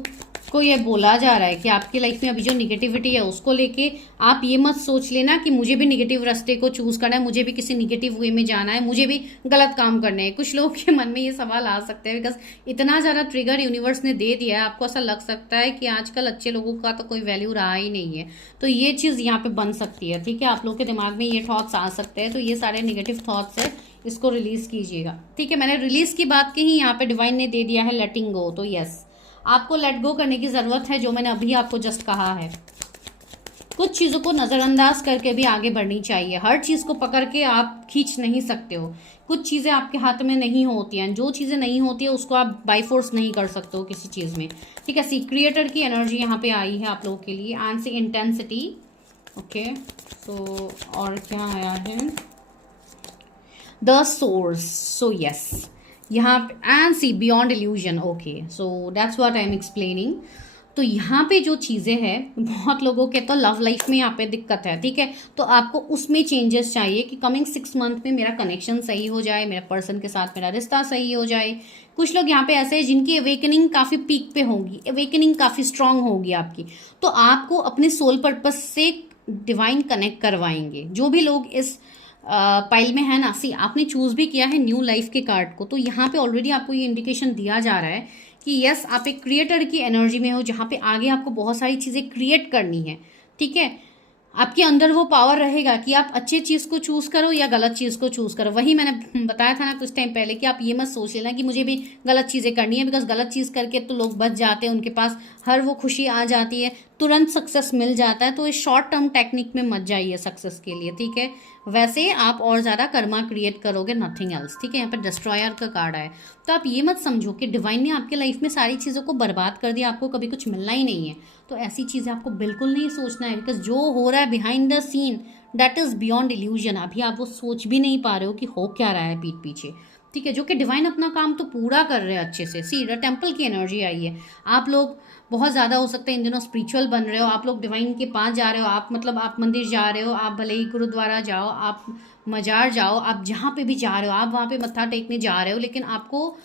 को ये बोला जा रहा है कि आपकी लाइफ में अभी जो निगेटिविटी है उसको लेके आप ये मत सोच लेना कि मुझे भी निगेटिव रास्ते को चूज करना है, मुझे भी किसी निगेटिव वे में जाना है, मुझे भी गलत काम करने हैं। कुछ लोगों के मन में ये सवाल आ सकते हैं बिकॉज इतना ज़्यादा ट्रिगर यूनिवर्स ने दे दिया है, आपको ऐसा लग सकता है कि आजकल अच्छे लोगों का तो कोई वैल्यू रहा ही नहीं है। तो ये चीज़ यहाँ पे बन सकती है, ठीक है, आप लोगों के दिमाग में ये थॉट्स आ सकते हैं। तो ये सारे निगेटिव थॉट्स है, इसको रिलीज कीजिएगा, ठीक है। मैंने रिलीज की बात की ही, यहाँ पे डिवाइन ने दे दिया है लेटिंग गो। तो यस, आपको लेट गो करने की ज़रूरत है, जो मैंने अभी आपको जस्ट कहा है। कुछ चीज़ों को नज़रअंदाज करके भी आगे बढ़नी चाहिए, हर चीज़ को पकड़ के आप खींच नहीं सकते हो। कुछ चीज़ें आपके हाथ में नहीं होती हैं, जो चीज़ें नहीं होती है उसको आप बाई फोर्स नहीं कर सकते हो किसी चीज़ में, ठीक है। सी, क्रिएटर की एनर्जी यहाँ पे आई है आप लोगों के लिए, एंड सी इंटेंसिटी। ओके, तो और क्या आया है, द सोर्स। सो यस, यहाँ पे and see beyond illusion. Okay, so that's what I am explaining. तो यहाँ पे जो चीज़ें हैं, बहुत लोगों के तो लव लाइफ में यहाँ पे दिक्कत है, ठीक है, तो आपको उसमें चेंजेस चाहिए कि कमिंग 6 मंथ में मेरा कनेक्शन सही हो जाए, मेरे पर्सन के साथ मेरा रिश्ता सही हो जाए। कुछ लोग यहाँ पे ऐसे हैं जिनकी अवेकनिंग काफ़ी पीक पे होगी, अवेकनिंग काफ़ी स्ट्रांग होगी आपकी, तो आपको अपने सोल पर्पस से डिवाइन कनेक्ट करवाएंगे। जो भी लोग इस पाइल में है ना, सी, आपने चूज भी किया है न्यू लाइफ के कार्ड को, तो यहाँ पे ऑलरेडी आपको ये इंडिकेशन दिया जा रहा है कि यस, आप एक क्रिएटर की एनर्जी में हो, जहाँ पे आगे आपको बहुत सारी चीज़ें क्रिएट करनी है, ठीक है। आपके अंदर वो पावर रहेगा कि आप अच्छी चीज़ को चूज़ करो या गलत चीज़ को चूज़ करो। वही मैंने बताया था ना कुछ टाइम पहले कि आप ये मत सोच लेना कि मुझे भी गलत चीज़ें करनी है, बिकॉज गलत चीज़ करके तो लोग बच जाते हैं, उनके पास हर वो खुशी आ जाती है, तुरंत सक्सेस मिल जाता है। तो इस शॉर्ट टर्म टेक्निक में मत जाइए सक्सेस के लिए, ठीक है। वैसे आप और ज़्यादा कर्मा क्रिएट करोगे, नथिंग एल्स, ठीक है। यहाँ पर डिस्ट्रॉयर का कार्ड आया, तो आप ये मत समझो कि डिवाइन ने आपके लाइफ में सारी चीज़ों को बर्बाद कर दिया, आपको कभी कुछ मिलना ही नहीं है। तो ऐसी चीज़ें आपको बिल्कुल नहीं सोचना है, बिकॉज जो हो रहा है behind the seen that is beyond illusion. अभी आप वो सोच भी नहीं पा रहे हो कि हो क्या रहा है पीठ पीछे, ठीक है। जो कि डिवाइन अपना काम तो पूरा कर रहे हैं अच्छे से। सी, द टेम्पल की एनर्जी आई है, आप लोग बहुत ज़्यादा हो सकता है इन दिनों स्पिरिचुअल बन रहे हो, आप लोग डिवाइन के पास जा रहे हो, आप मतलब आप मंदिर जा रहे हो, आप भले ही गुरुद्वारा जाओ, आप मजार जाओ, आप जहाँ पे भी जा रहे हो, आप वहाँ पे मत्था टेकने जा रहे हो, लेकिन आपको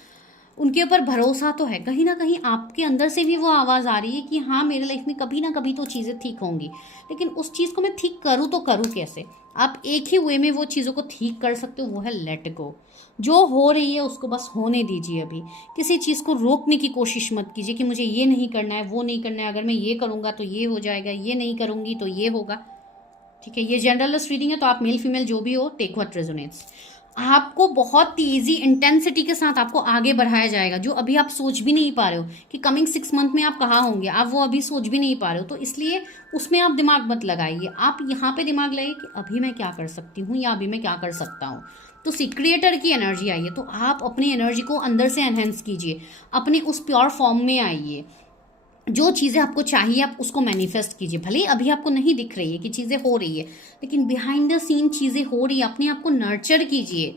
उनके ऊपर भरोसा तो है, कहीं ना कहीं आपके अंदर से भी वो आवाज़ आ रही है कि हाँ, मेरे लाइफ में कभी ना कभी तो चीज़ें ठीक होंगी, लेकिन उस चीज़ को मैं ठीक करूँ तो करूँ कैसे। आप एक ही वे में वो चीज़ों को ठीक कर सकते हो, वो है लेट गो। जो हो रही है उसको बस होने दीजिए। अभी किसी चीज़ को रोकने की कोशिश मत कीजिए कि मुझे ये नहीं करना है, वो नहीं करना है, अगर मैं ये करूँगा तो ये हो जाएगा, ये नहीं करूँगी तो ये होगा, ठीक है। ये जनरलिस्ट रीडिंग है, तो आप मेल फीमेल जो भी हो, टेक व्हाट रेजोनेट्स। आपको बहुत तेजी इंटेंसिटी के साथ आपको आगे बढ़ाया जाएगा, जो अभी आप सोच भी नहीं पा रहे हो कि कमिंग 6 मंथ में आप कहाँ होंगे, आप वो अभी सोच भी नहीं पा रहे हो। तो इसलिए उसमें आप दिमाग मत लगाइए, आप यहाँ पे दिमाग लगाइए कि अभी मैं क्या कर सकती हूँ या अभी मैं क्या कर सकता हूँ। तो सी क्रिएटर की एनर्जी आइए, तो आप अपनी एनर्जी को अंदर से एनहेंस कीजिए, अपने उस प्योर फॉर्म में आइए। जो चीज़ें आपको चाहिए आप उसको मैनिफेस्ट कीजिए। भले ही अभी आपको नहीं दिख रही है कि चीज़ें हो रही है, लेकिन बिहाइंड द सीन चीज़ें हो रही है। अपने आप को नर्चर कीजिए,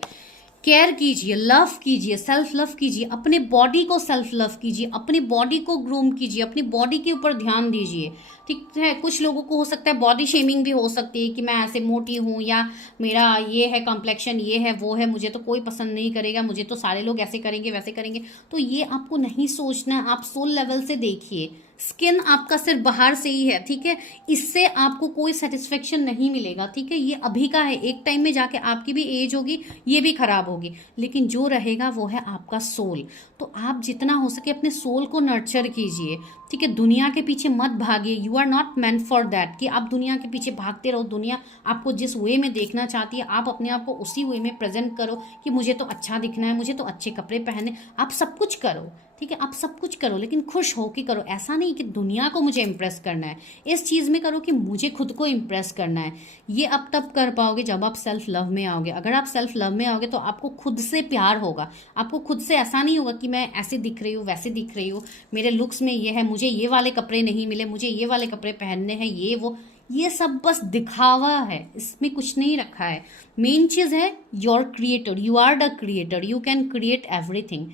केयर कीजिए, लव कीजिए, सेल्फ लव कीजिए, अपने बॉडी को सेल्फ लव कीजिए, अपनी बॉडी को ग्रूम कीजिए, अपनी बॉडी के ऊपर ध्यान दीजिए। ठीक है, कुछ लोगों को हो सकता है बॉडी शेमिंग भी हो सकती है कि मैं ऐसे मोटी हूँ, या मेरा ये है कॉम्प्लेक्शन, ये है वो है, मुझे तो कोई पसंद नहीं करेगा, मुझे तो सारे लोग ऐसे करेंगे वैसे करेंगे। तो ये आपको नहीं सोचना, आप सोल लेवल से देखिए। स्किन आपका सिर्फ बाहर से ही है, ठीक है, इससे आपको कोई सेटिस्फेक्शन नहीं मिलेगा, ठीक है। ये अभी का है, एक टाइम में जाके आपकी भी एज होगी, ये भी खराब होगी, लेकिन जो रहेगा वो है आपका सोल। तो आप जितना हो सके अपने सोल को नर्चर कीजिए, ठीक है। दुनिया के पीछे मत भागिए, you are not meant for that कि आप दुनिया के पीछे भागते रहो। दुनिया आपको जिस वे में देखना चाहती है, आप अपने आप को उसी वे में प्रेजेंट करो कि मुझे तो अच्छा दिखना है, मुझे तो अच्छे कपड़े पहने। आप सब कुछ करो, ठीक है, आप सब कुछ करो, लेकिन खुश हो के करो। ऐसा नहीं कि दुनिया को मुझे इम्प्रेस करना है, इस चीज़ में करो कि मुझे खुद को इम्प्रेस करना है। ये अब तब कर पाओगे जब आप सेल्फ लव में आओगे। अगर आप सेल्फ लव में आओगे तो आपको खुद से प्यार होगा, आपको खुद से ऐसा नहीं होगा कि मैं ऐसे दिख रही हूँ वैसे दिख रही हूँ, मेरे लुक्स में ये है, मुझे ये वाले कपड़े नहीं मिले, मुझे ये वाले कपड़े पहनने हैं, ये वो। ये सब बस दिखावा है, इसमें कुछ नहीं रखा है। मेन चीज़ है your creator, you are the creator, you can create everything.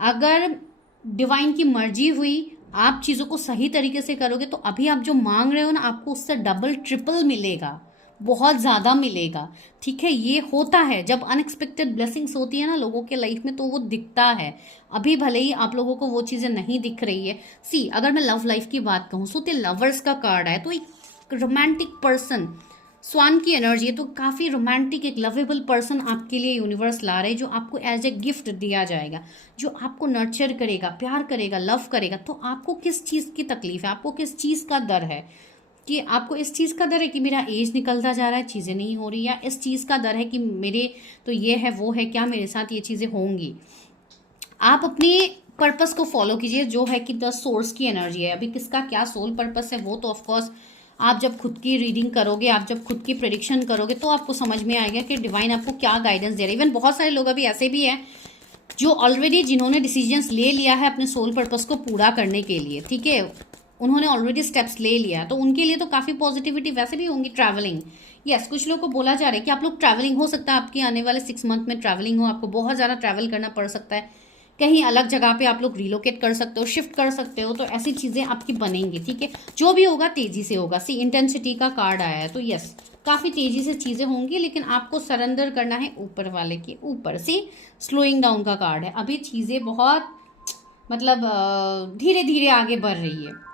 अगर डिवाइन की मर्जी हुई, आप चीज़ों को सही तरीके से करोगे, तो अभी आप जो मांग रहे हो ना, आपको उससे डबल ट्रिपल मिलेगा, बहुत ज़्यादा मिलेगा, ठीक है। ये होता है जब अनएक्सपेक्टेड ब्लेसिंग्स होती है ना लोगों के लाइफ में, तो वो दिखता है। अभी भले ही आप लोगों को वो चीज़ें नहीं दिख रही है। सी, अगर मैं लव लाइफ की बात कहूँ, सो लवर्स का कार्ड है, तो एक रोमांटिक पर्सन, स्वान की एनर्जी है, तो काफ़ी रोमांटिक एक लवेबल पर्सन आपके लिए यूनिवर्स ला रहे हैं, जो आपको एज ए गिफ्ट दिया जाएगा, जो आपको नर्चर करेगा, प्यार करेगा, लव करेगा। तो आपको किस चीज़ की तकलीफ है, आपको किस चीज़ का डर है? कि आपको इस चीज़ का डर है कि मेरा एज निकलता जा रहा है, चीज़ें नहीं हो रही, या इस चीज़ का डर है कि मेरे तो ये है वो है, क्या मेरे साथ ये चीज़ें होंगी? आप अपने पर्पस को फॉलो कीजिए, जो है कि द सोर्स की एनर्जी है। अभी किसका क्या सोल पर्पस है, वो तो ऑफकोर्स आप जब खुद की रीडिंग करोगे, आप जब खुद की प्रेडिक्शन करोगे, तो आपको समझ में आएगा कि डिवाइन आपको क्या गाइडेंस दे रहा है। इवन बहुत सारे लोग अभी ऐसे भी हैं जो ऑलरेडी, जिन्होंने डिसीजंस ले लिया है अपने सोल पर्पस को पूरा करने के लिए, ठीक है, उन्होंने ऑलरेडी स्टेप्स ले लिया, तो उनके लिए तो काफ़ी पॉजिटिविटी वैसे भी होंगी। ट्रैवलिंग, यस, कुछ लोगों को बोला जा रहा है कि आप लोग ट्रैवलिंग, हो सकता है आपके आने वाले 6 मंथ में ट्रैवलिंग हो, आपको बहुत ज़्यादा ट्रैवल करना पड़ सकता है, कहीं अलग जगह पे आप लोग रिलोकेट कर सकते हो, शिफ्ट कर सकते हो, तो ऐसी चीज़ें आपकी बनेंगी, ठीक है। जो भी होगा तेज़ी से होगा। सी, इंटेंसिटी का कार्ड आया है, तो यस, काफ़ी तेज़ी से चीज़ें होंगी, लेकिन आपको सरेंडर करना है ऊपर वाले के ऊपर। सी, स्लोइंग डाउन का कार्ड है, अभी चीज़ें बहुत मतलब धीरे धीरे आगे बढ़ रही है,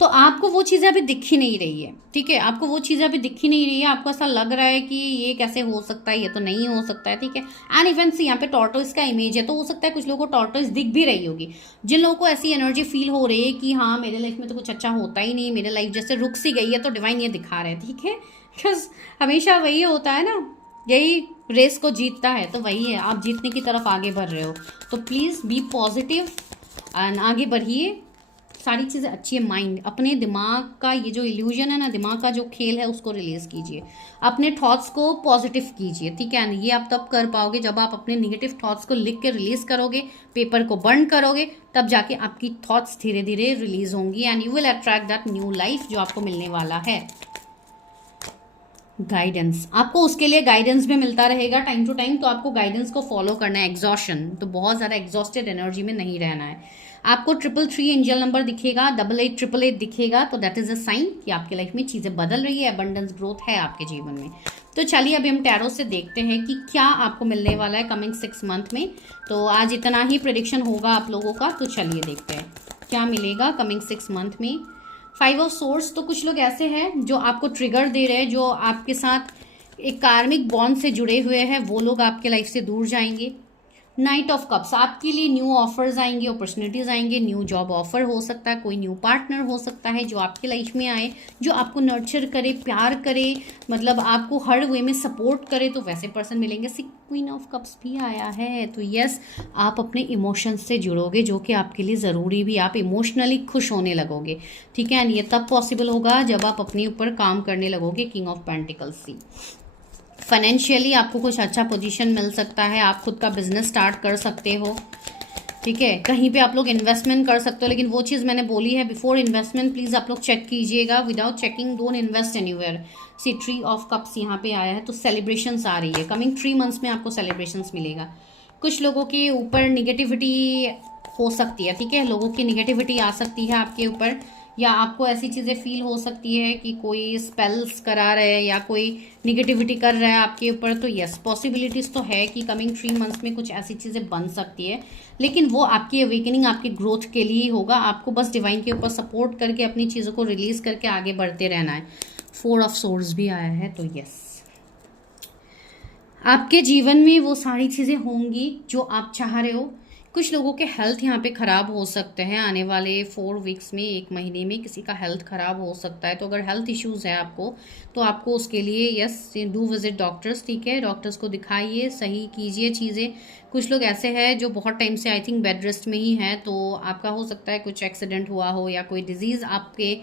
तो आपको वो चीज़ें अभी दिख ही नहीं रही है, ठीक है, आपको वो चीज़ें अभी दिख ही नहीं रही है। आपको ऐसा लग रहा है कि ये कैसे हो सकता है, ये तो नहीं हो सकता है, ठीक है। एंड इवन सी, यहाँ पे टॉर्टोइस का इमेज है, तो हो सकता है कुछ लोगों को टॉर्टोइस दिख भी रही होगी। जिन लोगों को ऐसी एनर्जी फील हो रही है कि हाँ मेरे लाइफ में तो कुछ अच्छा होता ही नहीं, मेरे लाइफ जैसे रुक सी गई है, तो डिवाइन ये दिखा रहे हैं, ठीक है। बिकॉज हमेशा वही होता है ना, यही रेस को जीतता है, तो वही है, आप जीतने की तरफ आगे बढ़ रहे हो। तो प्लीज़ बी पॉजिटिव एंड आगे बढ़िए, सारी चीज़ें अच्छी है। माइंड, अपने दिमाग का ये जो इल्यूजन है ना, दिमाग का जो खेल है, उसको रिलीज कीजिए, अपने थॉट्स को पॉजिटिव कीजिए, ठीक है। ये आप तब कर पाओगे जब आप अपने निगेटिव थॉट्स को लिख के रिलीज करोगे, पेपर को बर्न करोगे, तब जाके आपकी थॉट्स धीरे धीरे रिलीज होंगी and you will attract that new life जो आपको मिलने वाला है। गाइडेंस, आपको उसके लिए गाइडेंस भी मिलता रहेगा टाइम टू टाइम, तो आपको गाइडेंस को फॉलो करना है। एग्जॉशन, तो बहुत ज़्यादा एग्जॉस्टेड एनर्जी में नहीं रहना है। आपको 333 एंजल नंबर दिखेगा, 8888 दिखेगा, तो दैट इज अ साइन कि आपकी लाइफ में चीज़ें बदल रही है, अबंडेंस ग्रोथ है आपके जीवन में। तो चलिए अभी हम टैरो से देखते हैं कि क्या आपको मिलने वाला है कमिंग 6 मंथ में। तो आज इतना ही प्रेडिक्शन होगा आप लोगों का, तो चलिए देखते हैं क्या मिलेगा कमिंग 6 मंथ में। 5 ऑफ सोर्स, तो कुछ लोग ऐसे हैं जो आपको ट्रिगर दे रहे हैं, जो आपके साथ एक कार्मिक बॉन्ड से जुड़े हुए हैं, वो लोग आपके लाइफ से दूर जाएंगे। नाइट ऑफ कप्स, आपके लिए न्यू ऑफर्स आएंगे, अपॉर्चुनिटीज आएंगे, न्यू जॉब ऑफर हो सकता है, कोई न्यू पार्टनर हो सकता है जो आपके लाइफ में आए, जो आपको नर्चर करे, प्यार करे, मतलब आपको हर वे में सपोर्ट करे, तो वैसे पर्सन मिलेंगे। क्वीन ऑफ कप्स भी आया है, तो यस आप अपने इमोशंस से जुड़ोगे, जो कि आपके लिए ज़रूरी भी, आप इमोशनली खुश होने लगोगे, ठीक है। एंड ये तब पॉसिबल होगा जब आप अपने ऊपर काम करने लगोगे। King of pentacles see, financially आपको कुछ अच्छा पोजीशन मिल सकता है, आप खुद का बिजनेस स्टार्ट कर सकते हो, ठीक है। कहीं पे आप लोग इन्वेस्टमेंट कर सकते हो, लेकिन वो चीज़ मैंने बोली है, बिफोर इन्वेस्टमेंट प्लीज़ आप लोग चेक कीजिएगा, without checking don't invest anywhere. See three of cups यहाँ पे आया है, तो सेलिब्रेशंस आ रही है, कमिंग 3 मंथ्स में आपको सेलिब्रेशंस मिलेगा। कुछ लोगों के ऊपर निगेटिविटी हो सकती है, ठीक है, लोगों की निगेटिविटी आ सकती है आपके ऊपर, या आपको ऐसी चीज़ें फील हो सकती है कि कोई स्पेल्स करा रहा है या कोई निगेटिविटी कर रहा है आपके ऊपर। तो यस पॉसिबिलिटीज़ तो है कि कमिंग 3 मंथ्स में कुछ ऐसी चीज़ें बन सकती है, लेकिन वो आपकी अवेकनिंग, आपकी ग्रोथ के लिए ही होगा। आपको बस डिवाइन के ऊपर सपोर्ट करके अपनी चीज़ों को रिलीज करके आगे बढ़ते रहना है। 4 ऑफ सोर्ड्स भी आया है, तो यस आपके जीवन में वो सारी चीज़ें होंगी जो आप चाह रहे हो। कुछ लोगों के हेल्थ यहाँ पे ख़राब हो सकते हैं, आने वाले 4 वीक्स में, 1 महीने में किसी का हेल्थ ख़राब हो सकता है। तो अगर हेल्थ इश्यूज़ है आपको, तो आपको उसके लिए यस डू विजिट डॉक्टर्स, ठीक है, डॉक्टर्स को दिखाइए, सही कीजिए चीज़ें। कुछ लोग ऐसे हैं जो बहुत टाइम से आई थिंक बेड रेस्ट में ही हैं, तो आपका हो सकता है कुछ एक्सीडेंट हुआ हो या कोई डिजीज़ आपके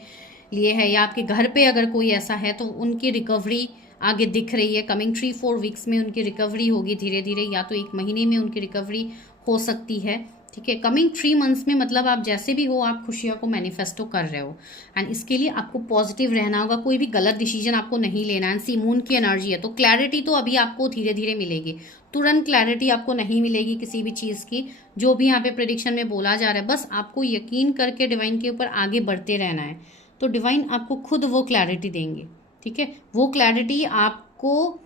लिए है, या आपके घर पे अगर कोई ऐसा है तो उनकी रिकवरी आगे दिख रही है। कमिंग 3-4 वीक्स में उनकी रिकवरी होगी धीरे धीरे, या तो 1 महीने में उनकी रिकवरी हो सकती है, ठीक है। कमिंग 3 मंथ्स में मतलब आप जैसे भी हो, आप खुशियों को मैनिफेस्टो कर रहे हो, एंड इसके लिए आपको पॉजिटिव रहना होगा, कोई भी गलत डिसीजन आपको नहीं लेना है। सी मून की एनर्जी है, तो क्लैरिटी तो अभी आपको धीरे धीरे मिलेगी, तुरंत क्लैरिटी आपको नहीं मिलेगी किसी भी चीज़ की। जो भी यहाँ पे प्रेडिक्शन में बोला जा रहा है, बस आपको यकीन करके डिवाइन के ऊपर आगे बढ़ते रहना है, तो डिवाइन आपको खुद वो क्लैरिटी देंगे, ठीक है। वो क्लैरिटी आपको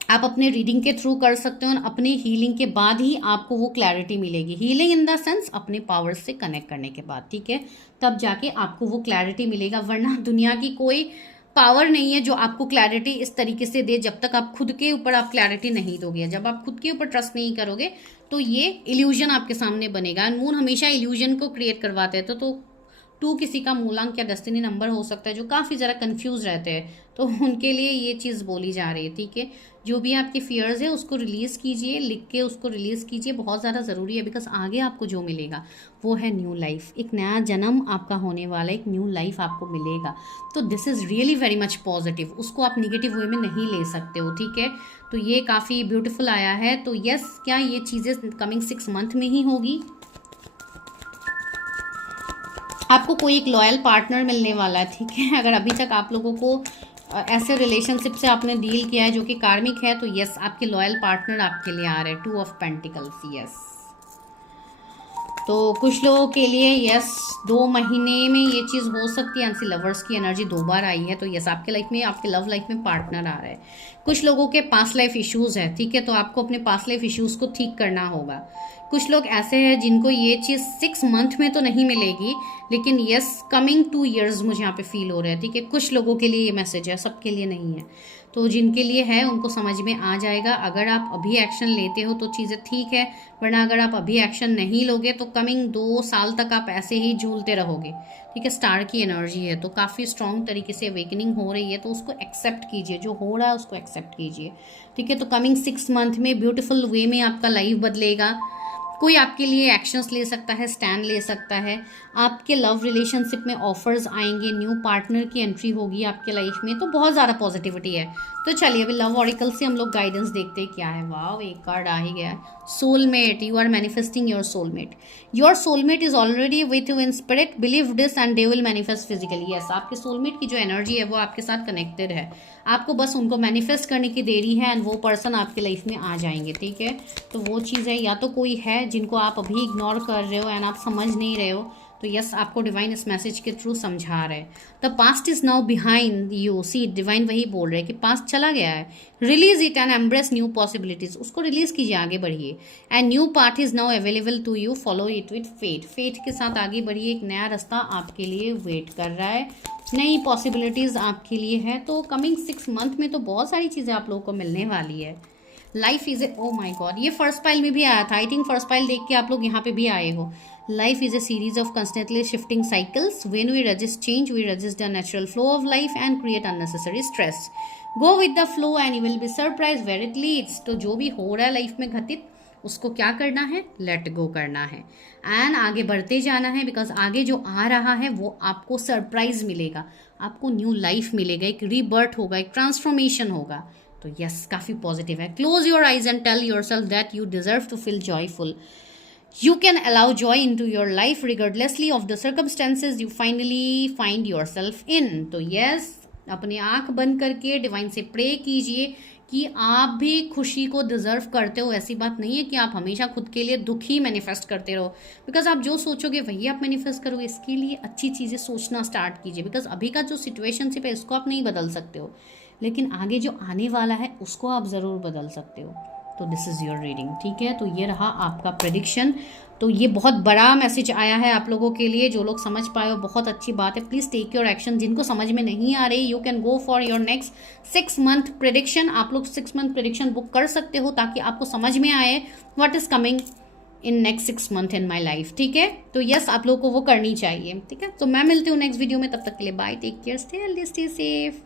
आप अपने रीडिंग के थ्रू कर सकते हो, और अपने हीलिंग के बाद ही आपको वो क्लैरिटी मिलेगी। हीलिंग इन द सेंस अपने पावर्स से कनेक्ट करने के बाद, ठीक है, तब जाके आपको वो क्लैरिटी मिलेगा। वरना दुनिया की कोई पावर नहीं है जो आपको क्लैरिटी इस तरीके से दे, जब तक आप खुद के ऊपर आप क्लैरिटी नहीं दोगे। जब आप खुद के ऊपर ट्रस्ट नहीं करोगे, तो ये इल्यूजन आपके सामने बनेगा। मून हमेशा इल्यूजन को क्रिएट करवाते हैं। तो 2 किसी का मूलांक या डेस्टिनी नंबर हो सकता है, जो काफ़ी ज़रा कंफ्यूज रहते हैं, तो उनके लिए ये चीज़ बोली जा रही है, ठीक है। जो भी आपके फियर्स है उसको रिलीज़ कीजिए, लिख के उसको रिलीज़ कीजिए, बहुत ज़्यादा ज़रूरी है। बिकॉज आगे आपको जो मिलेगा वो है न्यू लाइफ, एक नया जन्म आपका होने वाला, एक न्यू लाइफ आपको मिलेगा। तो this is really very much positive, उसको आप निगेटिव वे में नहीं ले सकते हो, ठीक है। तो ये काफ़ी ब्यूटीफुल आया है। तो यस, क्या ये चीज़ें कमिंग 6 मंथ में ही होगी? आपको कोई एक लॉयल पार्टनर मिलने वाला है, ठीक है। अगर अभी तक आप लोगों को ऐसे रिलेशनशिप से आपने डील किया है जो कि कार्मिक है, तो यस आपके लॉयल पार्टनर आपके लिए आ रहे हैं। 2 ऑफ पेंटिकल्स, यस। तो कुछ लोगों के लिए यस 2 महीने में ये चीज़ हो सकती है। यानी लवर्स की एनर्जी 2 बार आई है, तो यस आपके लाइफ में, आपके लव लाइफ में पार्टनर आ रहा है। कुछ लोगों के पास्ट लाइफ इश्यूज़ है, ठीक है, तो आपको अपने पास्ट लाइफ इश्यूज़ को ठीक करना होगा। कुछ लोग ऐसे हैं जिनको ये चीज़ 6 मंथ में तो नहीं मिलेगी, लेकिन यस कमिंग 2 ईयर्स मुझे यहाँ पे फील हो रहा है, ठीक है। कुछ लोगों के लिए ये मैसेज है, सबके लिए नहीं है। तो जिनके लिए है उनको समझ में आ जाएगा। अगर आप अभी एक्शन लेते हो तो चीज़ें ठीक है, वरना अगर आप अभी एक्शन नहीं लोगे तो कमिंग 2 साल तक आप ऐसे ही झूलते रहोगे, ठीक है। स्टार की एनर्जी है, तो काफ़ी स्ट्रॉन्ग तरीके से अवेकनिंग हो रही है, तो उसको एक्सेप्ट कीजिए, जो हो रहा है उसको एक्सेप्ट कीजिए, ठीक है। तो कमिंग 6 मंथ में ब्यूटीफुल वे में आपका लाइफ बदलेगा। कोई आपके लिए एक्शंस ले सकता है, स्टैंड ले सकता है। आपके लव रिलेशनशिप में ऑफर्स आएंगे, न्यू पार्टनर की एंट्री होगी आपके लाइफ में, तो बहुत ज़्यादा पॉजिटिविटी है। तो चलिए अभी लव ऑरिकल से हम लोग गाइडेंस देखते हैं क्या है। वाह, एक कार्ड आ ही गया है, soulmate. You are manifesting your soulmate. Your soulmate is already with you in spirit, believe this and they will manifest physically. Yes, आपके सोलमेट की जो एनर्जी है वो आपके साथ कनेक्टेड है, आपको बस उनको मैनिफेस्ट करने की देरी है, एंड वो पर्सन आपके लाइफ में आ जाएंगे, ठीक है। तो वो चीज़ है, या तो कोई है जिनको आप अभी इग्नोर कर रहे हो एंड आप समझ नहीं रहे हो, तो यस आपको डिवाइन इस मैसेज के थ्रू समझा रहे हैं। The past is now behind you. See divine वही बोल रहे हैं कि पास्ट चला गया है, release it and embrace new possibilities. उसको रिलीज कीजिए, आगे बढ़िए। And new path is now available to you, follow it with faith. Faith के साथ आगे बढ़िए, एक नया रास्ता आपके लिए वेट कर रहा है, नई पॉसिबिलिटीज आपके लिए है। तो कमिंग 6 मंथ में तो बहुत सारी चीज़ें आप लोगों को मिलने वाली है। Life is a, oh my god, ये फर्स्ट पाइल में भी आया था। आई थिंक फर्स्ट पाइल देख के आप लोग यहाँ पे भी आए हो। Life is a series of constantly shifting cycles. When we resist change, we resist the natural flow of life and create unnecessary stress. Go with the flow and you will be surprised where it leads. तो जो भी हो रहा है life में घटित, उसको क्या करना है, लेट गो करना है एंड आगे बढ़ते जाना है, बिकॉज आगे जो आ रहा है वो आपको सरप्राइज मिलेगा, आपको न्यू लाइफ मिलेगा, एक रीबर्थ होगा, एक ट्रांसफॉर्मेशन होगा। तो यस, काफ़ी पॉजिटिव है। Close your eyes and tell your self that you deserve to feel joyful. You can allow joy into your life regardlessly of the circumstances you finally find yourself in. तो yes, अपनी आंख बंद करके divine से pray कीजिए कि आप भी खुशी को डिजर्व करते हो। ऐसी बात नहीं है कि आप हमेशा खुद के लिए दुख ही मैनिफेस्ट करते रहो, बिकॉज आप जो सोचोगे वही आप मैनिफेस्ट करोगे। इसके लिए अच्छी चीज़ें सोचना स्टार्ट कीजिए, बिकॉज अभी का जो सिचुएशनशिप है इसको आप नहीं बदल सकते हो, लेकिन आगे जो आने वाला है उसको आप ज़रूर बदल सकते हो। तो दिस इज़ योर रीडिंग, ठीक है। तो ये रहा आपका प्रेडिक्शन। तो ये बहुत बड़ा मैसेज आया है आप लोगों के लिए, जो लोग समझ पाए हो बहुत अच्छी बात है। Please take your action. जिनको समझ में नहीं आ रही, you can go for your next 6 month prediction. आप लोग 6 मंथ प्रेडिक्शन बुक कर सकते हो ताकि आपको समझ में आए what is coming in next 6 month in my life, ठीक है। तो यस, आप लोग को वो करनी चाहिए, ठीक है। तो मैं मिलती हूँ नेक्स्ट वीडियो में, तब तक के लिए bye, take care, stay healthy, stay safe.